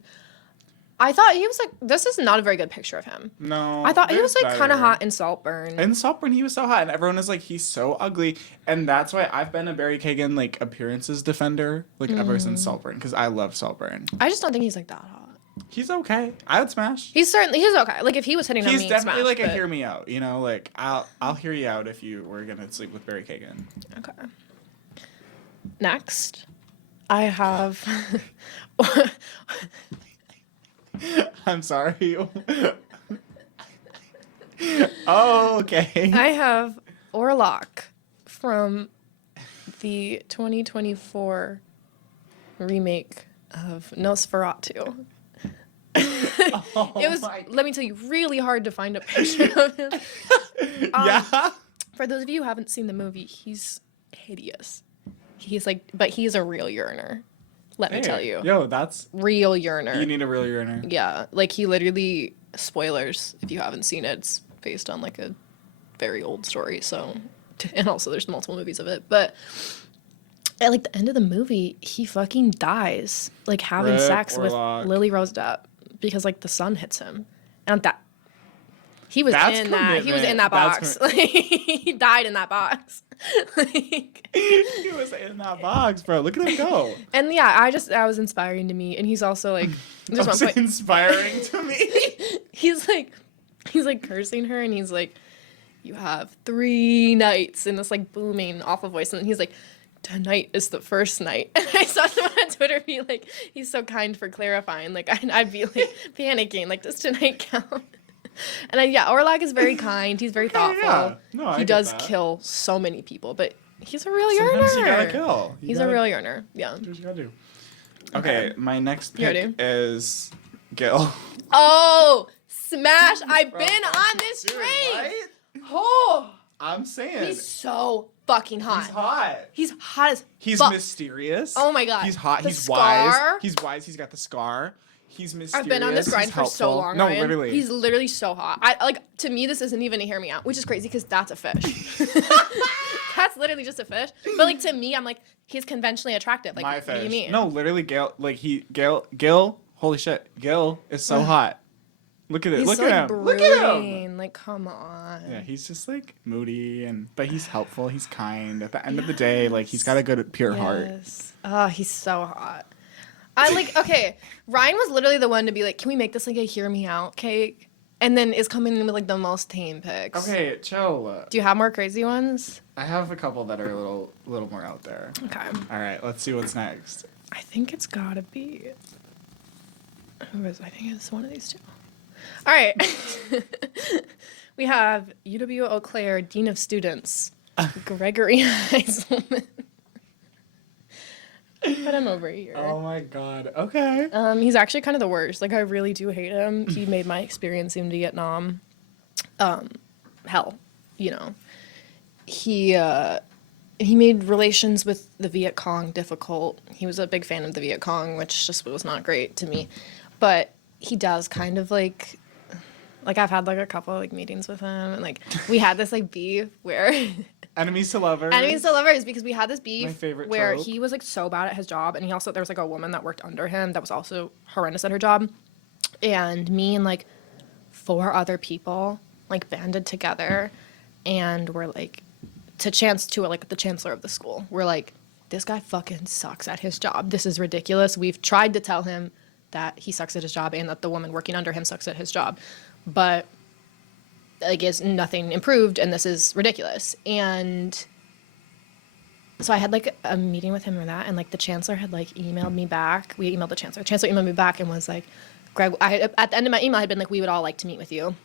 I thought he was like, this is not a very good picture of him. No. I thought he was like kind of hot in Saltburn. In Saltburn, he was so hot, and everyone was like, he's so ugly. And that's why I've been a Barry Kagan like appearances defender like ever since Saltburn, because I love Saltburn. I just don't think he's like that hot. He's okay. I would smash. He's okay. Like if he was hitting on me, he's definitely smash, like a hear me out. You know, like I'll hear you out if you were gonna sleep with Barry Kagan. Okay. Next, I have. I'm sorry. Oh, okay. I have Orlok from the 2024 remake of Nosferatu. It was, let me tell you, really hard to find a picture of him. Yeah. For those of you who haven't seen the movie, he's hideous. He's like, but he's a real yearner. Let me tell you. Yo, that's... Real yearner. You need a real yearner. Yeah. Like, he literally, spoilers, if you haven't seen it, it's based on, like, a very old story, so... And also, there's multiple movies of it, but... At, like, the end of the movie, he fucking dies, like, having sex with Lily Rose Depp because, like, the sun hits him. And that... He was in that. He was in that box. Like, he died in that box. Like, he was in that box, bro. Look at him go. And yeah, that was inspiring to me. And he's also like, just one point, inspiring to me. He's like cursing her, and he's like, "You have 3 nights," in this like booming awful voice, and he's like, "Tonight is the first night." And I saw someone on Twitter be like, "He's so kind for clarifying." Like I'd be like panicking, like, does tonight count? And Orlok is very kind. He's very thoughtful. Yeah. No, he does kill so many people, but he's a real yearner. Sometimes you gotta kill. He's a real yearner. Yeah. That's what you gotta do. Okay, my next pick is Gil. Oh, smash! I've been on this train. Right? Oh, I'm saying. he's so fucking hot. He's hot. He's hot as He's fuck. mysterious. Oh my god. He's hot. The He's scar. wise. He's wise. He's got the scar. He's mysterious. I've been on this grind for so long. No, Ryan. literally. He's literally so hot. To me, this isn't even a hear me out, which is crazy because that's a fish. That's literally just a fish. But like to me, I'm like, he's conventionally attractive. Like, My what fish. do you mean? No, literally, Gil. Holy shit, Gil is so hot. Look at it. He's Look so, at him. brooding. Look at him. Like, come on. Yeah, he's just like moody but he's helpful. He's kind. At the end of the day, like he's got a good pure heart. Oh, he's so hot. Okay, Ryan was literally the one to be like, can we make this like a hear me out cake? And then is coming in with like the most tame picks. Okay, chill. Do you have more crazy ones? I have a couple that are a little more out there. Okay. All right, let's see what's next. I think it's gotta be. I think it's one of these two. All right. We have UW Eau Claire Dean of Students, Gregory Heiselman. Put him over here. Oh my god. Okay. He's actually kind of the worst. Like, I really do hate him. He made my experience in Vietnam hell, you know. He made relations with the Viet Cong difficult. He was a big fan of the Viet Cong, which just was not great to me. But he does kind of like I've had like a couple like meetings with him, and like we had this like beef where Enemies to lovers. Enemies to lovers, because we had this beef My favorite where trope. he was like so bad at his job, and there was like a woman that worked under him that was also horrendous at her job, and me and like 4 other people like banded together, and we're like the chancellor of the school. We're like, this guy fucking sucks at his job. This is ridiculous. We've tried to tell him that he sucks at his job and that the woman working under him sucks at his job, but like is nothing improved, and this is ridiculous. And so I had like a meeting with him or that, and like the chancellor had like emailed me back. We emailed the chancellor. The chancellor emailed me back and was like, Greg, at the end of my email I had been like, we would all like to meet with you.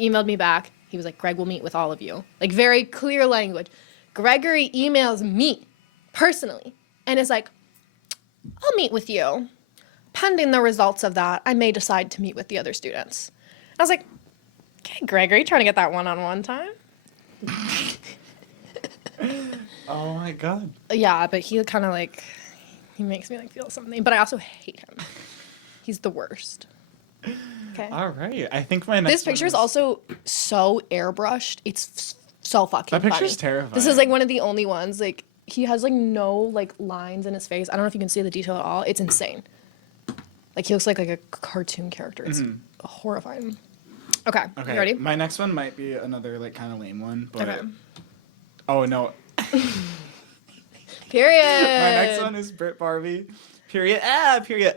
Emailed me back. He was like, Greg will meet with all of you. Like, very clear language. Gregory emails me personally and is like, I'll meet with you. Pending the results of that, I may decide to meet with the other students. I was like, okay, Gregory, trying to get that one-on-one time. Oh my god. Yeah, but he kind of like, he makes me like feel something, but I also hate him. He's the worst. Okay. All right. I think my next This picture is also so airbrushed. It's so fucking That picture's funny. terrifying. This is like one of the only ones. Like, he has like no like lines in his face. I don't know if you can see the detail at all. It's insane. Like, he looks like a cartoon character. It's horrifying. Okay, Okay. you ready? My next one might be another like kind of lame one, but Okay. oh no. Period. My next one is Brit Barbie. Period. Period.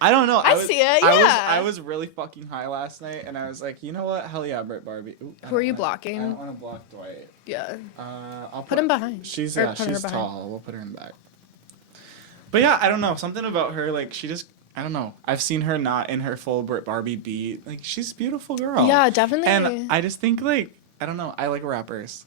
I don't know. I see it, yeah. I was really fucking high last night, and I was like, you know what? Hell yeah, Brit Barbie. Ooh, Who are you I blocking? don't want to block Dwight. Yeah. I'll Put him behind. She's Or put her she's behind. tall. We'll put her in the back. But yeah, I don't know. Something about her, like she just. I don't know. I've seen her not in her full Brit Barbie beat. Like, she's a beautiful girl. Yeah, definitely. And I just think, like, I don't know. I like rappers.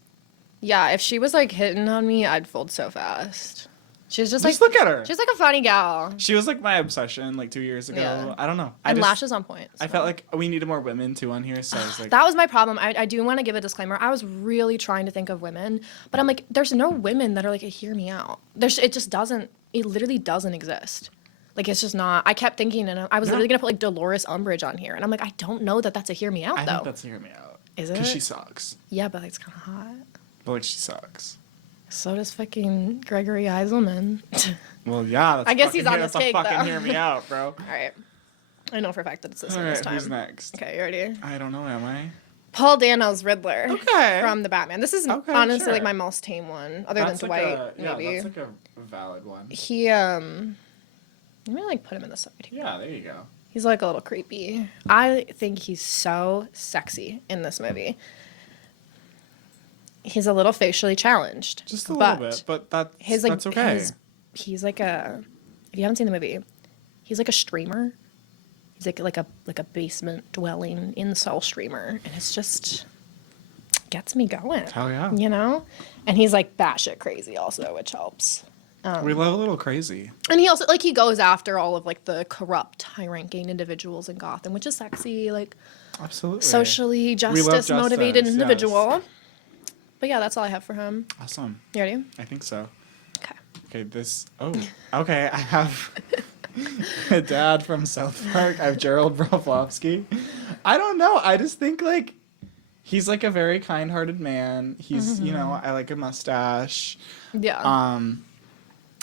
Yeah, if she was like hitting on me, I'd fold so fast. She's just like, look at her. She's like a funny gal. She was like my obsession like 2 years ago. Yeah. I don't know. And lashes on point. I felt like we needed more women too on here, so I was like, that was my problem. I do want to give a disclaimer. I was really trying to think of women, but I'm like, there's no women that are like a hear me out. It just doesn't. It literally doesn't exist. Like it's just not. I kept thinking, and I was literally gonna put like Dolores Umbridge on here, and I'm like, I don't know that that's a hear me out I though. think that's hear me out. Is it? Because she sucks. Yeah, but it's kind of hot. But like she sucks. So does fucking Gregory Eiselman. Well, yeah. That's I guess he's on that's this cake, a fucking though. hear me out, bro. All right. I know for a fact that it's this All one right, this time. who's next? Okay, you ready? I don't know. Am I? Paul Dano's Riddler. Okay. From the Batman. This is Okay, honestly sure. like my most tame one, other than Dwight. Maybe. That's like a valid one. He let me like put him in the side here. Yeah, there you go. He's like a little creepy. I think he's so sexy in this movie. He's a little facially challenged. Just a little bit, but that's okay. He's like a. If you haven't seen the movie, he's like a streamer. He's like a basement dwelling incel streamer, and it's just gets me going. Hell yeah. You know, and he's like batshit crazy also, which helps. We love a little crazy. And he also, like, he goes after all of, like, the corrupt, high-ranking individuals in Gotham, which is sexy, like, Absolutely. socially justice-motivated justice, individual. yes. But, yeah, that's all I have for him. Awesome. You ready? I think so. Okay. Okay, okay, I have a dad from South Park. I have Gerald Broflovsky. I don't know. I just think, like, he's, like, a very kind-hearted man. He's, you know, I like a mustache. Yeah.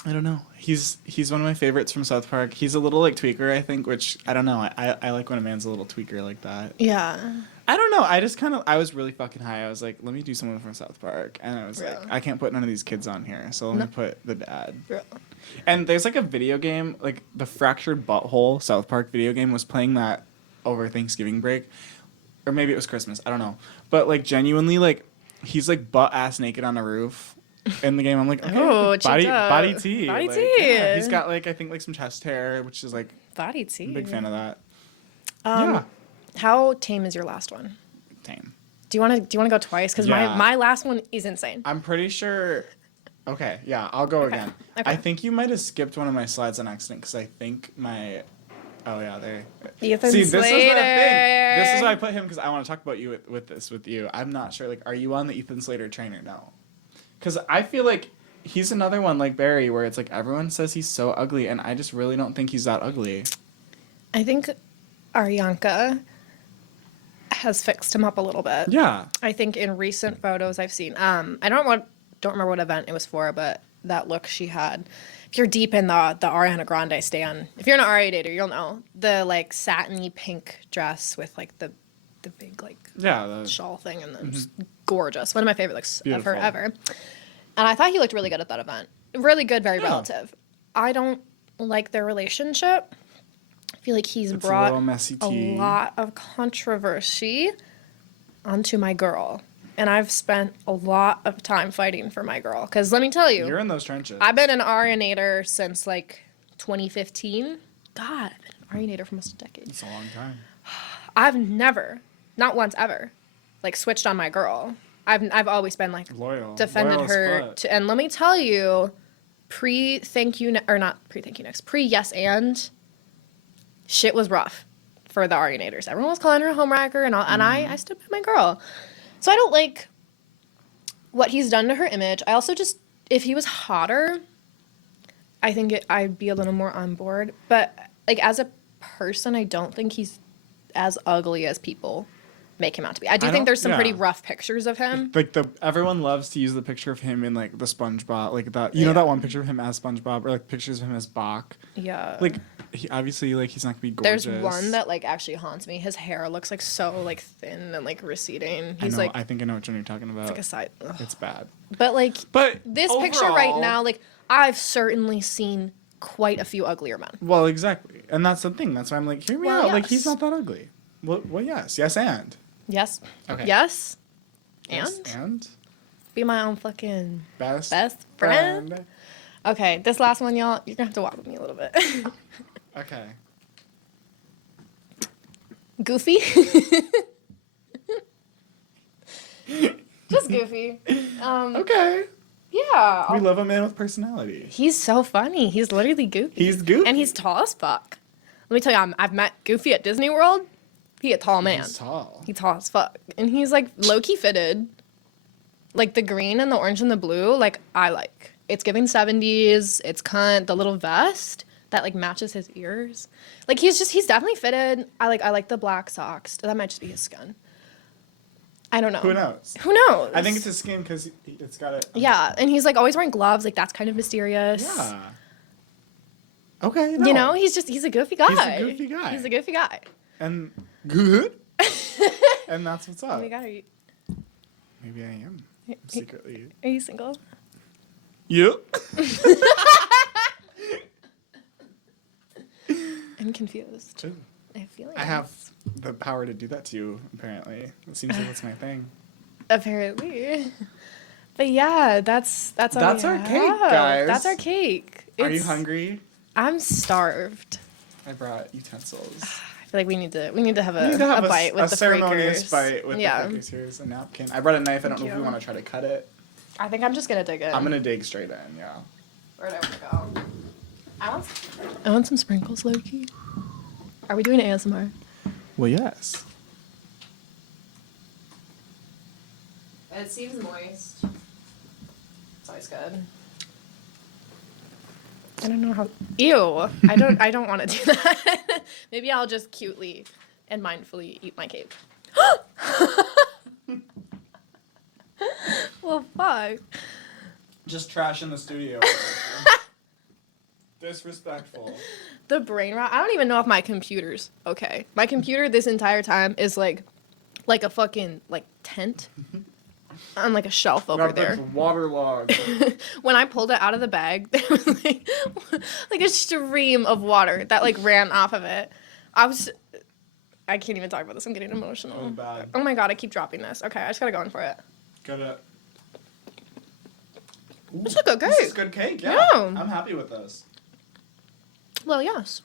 I don't know. He's one of my favorites from South Park. He's a little like tweaker, I think, which I don't know. I like when a man's a little tweaker like that. Yeah. I don't know. I was really fucking high. I was like, let me do someone from South Park, and I was like, I can't put none of these kids on here, so let me put the dad. Yeah. And there's like a video game, like the Fractured Butthole South Park video game was playing that over Thanksgiving break, or maybe it was Christmas. I don't know. But like genuinely, like he's like butt ass naked on a roof. In the game, I'm like, okay, oh, body T. Body like, T. Yeah. He's got like I think like some chest hair, which is like Body T. I'm a big fan of that. Yeah. How tame is your last one? Tame. Do you want to go twice? Because my last one is insane. I'm pretty sure. Okay, yeah, I'll go again. Okay. I think you might have skipped one of my slides on accident because I think my. Oh yeah, there. Ethan See, this Slater. is what I think. This is why I put him because I want to talk about you with you. I'm not sure. Like, are you on the Ethan Slater train or no? Because I feel like he's another one like Barry where it's like everyone says he's so ugly and I just really don't think he's that ugly. I think Arianka has fixed him up a little bit. Yeah. I think in recent photos I've seen, I don't remember what event it was for, but that look she had. If you're deep in the Ariana Grande stan, if you're an Aria dater, you'll know the like satiny pink dress with like the big like shawl thing and then just gorgeous. One of my favorite looks of her ever. And I thought he looked really good at that event. Really good, very relative. I don't like their relationship. I feel like he's brought a lot of controversy onto my girl. And I've spent a lot of time fighting for my girl. Because let me tell you. You're in those trenches. I've been an Arianator since like 2015. God, I've been an Arianator for almost a decade. It's a long time. I've never, not once ever, like switched on my girl. I've always been like loyal, defended her to, and let me tell you, pre yes and shit was rough for the Arianators. Everyone was calling her a homewrecker and all, and I stood by my girl. So I don't like what he's done to her image. I also just, if he was hotter, I think I'd be a little more on board. But like as a person, I don't think he's as ugly as people make him out to be. I do think there's some pretty rough pictures of him. Like everyone loves to use the picture of him in like the SpongeBob, like that. You know that one picture of him as SpongeBob, or like pictures of him as Bach. Yeah. Like he obviously like he's not gonna be gorgeous. There's one that like actually haunts me. His hair looks like so like thin and like receding. He's I know, like I think I know which one you're talking about. It's like a side. Ugh. It's bad. But like this overall, picture right now, like I've certainly seen quite a few uglier men. Well, exactly, and that's the thing. That's why I'm like, hear me out. Yes. Like he's not that ugly. Well, yes, and. Yes. Okay. Yes. And be my own fucking best friend. Okay, this last one, y'all, you're gonna have to walk with me a little bit. Okay. Goofy. Just goofy. Okay. Yeah. We love a man with personality. He's so funny. He's literally goofy. He's goofy. And he's tall as fuck. Let me tell you, I've met Goofy at Disney World. He a tall man. He's tall. He's tall as fuck. And he's like low-key fitted. Like the green and the orange and the blue, like I like. It's giving 70s. It's cunt. The little vest that like matches his ears. Like he's definitely fitted. I like the black socks. That might just be his skin. I don't know. Who knows? Who knows? I think it's his skin because it's got it. Yeah, and he's like always wearing gloves. Like that's kind of mysterious. Yeah. Okay. No. You know, he's a goofy guy. He's a goofy guy. He's a goofy guy. And good. And that's what's up. Oh my God, are Maybe I am secretly. you single? Yep. I'm confused. Ooh. I have feelings. I have the power to do that to you, apparently. It seems like that's my thing. Apparently. But yeah, that's all That's we our have. cake, guys. That's our cake. Are you hungry? I'm starved. I brought utensils. I feel like we need to have We need to have a bite with a the ceremonious freakers. bite with the freakers. Here's a napkin. I brought a knife. I don't know if we want to try to cut it. I think I'm just gonna dig in. I'm gonna dig straight in. Yeah. Where'd I want to go? I want some sprinkles, Loki. Are we doing ASMR? Well, yes. It seems moist. It's always good. I don't know how. Ew! I don't want to do that. Maybe I'll just cutely and mindfully eat my cake. Well, fuck. Just trash in the studio. Disrespectful. The brain rot. I don't even know if my computer's okay. My computer this entire time is like a fucking like tent on like a shelf over there. Waterlogged. When I pulled it out of the bag, there was like a stream of water that like ran off of it. I can't even talk about this. I'm getting emotional. Oh, bad. Oh my God, I keep dropping this. Okay, I just gotta go in for it. Gotta. Ooh, It's a good cake. This is good cake. Yeah. Yeah. I'm happy with this. Well, yes.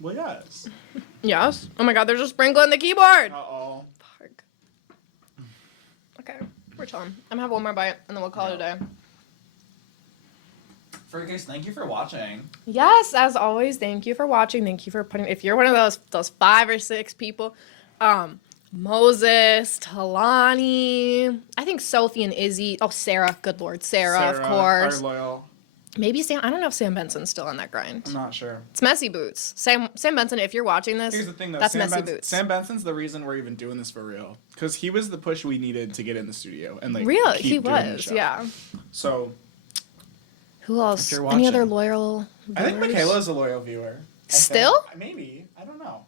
Well, yes. Yes. Oh my God, there's a sprinkle in the keyboard. Uh-oh. Fuck. Okay, we're chilling. I'm gonna have one more bite and then we'll call it a day. Freakers, thank you for watching. Yes, as always, thank you for watching. Thank you for putting. If you're one of those 5 or 6 people, Moses, Talani, I think Sophie and Izzy. Oh, Sarah. Good Lord, Sarah of course. Our loyal. Maybe Sam. I don't know if Sam Benson's still on that grind. I'm not sure. It's Messy Boots. Sam Benson, if you're watching this, Here's the thing, though. that's Messy Boots. Sam Benson's the reason we're even doing this for real. Because he was the push we needed to get in the studio and like. Really, keep he doing the was. show. Yeah. So. Who else? If you're Any other watching. loyal I think viewers? Michaela's a loyal viewer. I Still? think. Maybe. I don't know.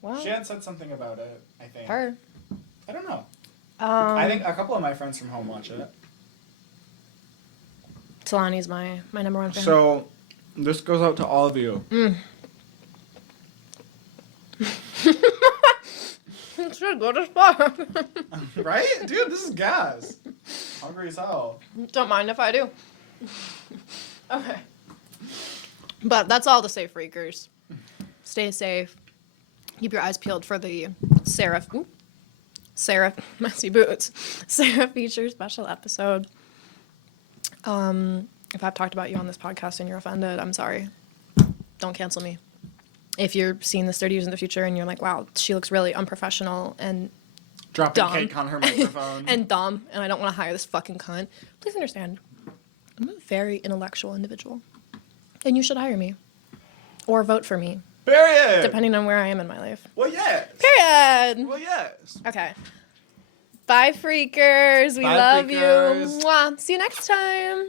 Wow. She had said something about it, I think. Her. I don't know. I think a couple of my friends from home watch it. Talani's my number 1 fan. So, this goes out to all of you. It's really good as fuck. Right? Dude, this is gas. Hungry as hell. Don't mind if I do. Okay. But that's all to say, freakers. Stay safe. Keep your eyes peeled for the Sarah Messy Boots. Sarah feature special episode. If I've talked about you on this podcast and you're offended, I'm sorry. Don't cancel me. If you're seeing this 30 years in the future and you're like, wow, she looks really unprofessional and Dropping dumb. cake on her microphone. and dumb, and I don't want to hire this fucking cunt, please understand, I'm a very intellectual individual. And you should hire me. Or vote for me. Period. Depending on where I am in my life. Well, yes. Period. Well, yes. Okay. Bye, freakers. We Bye, love freakers. you. Mwah. See you next time.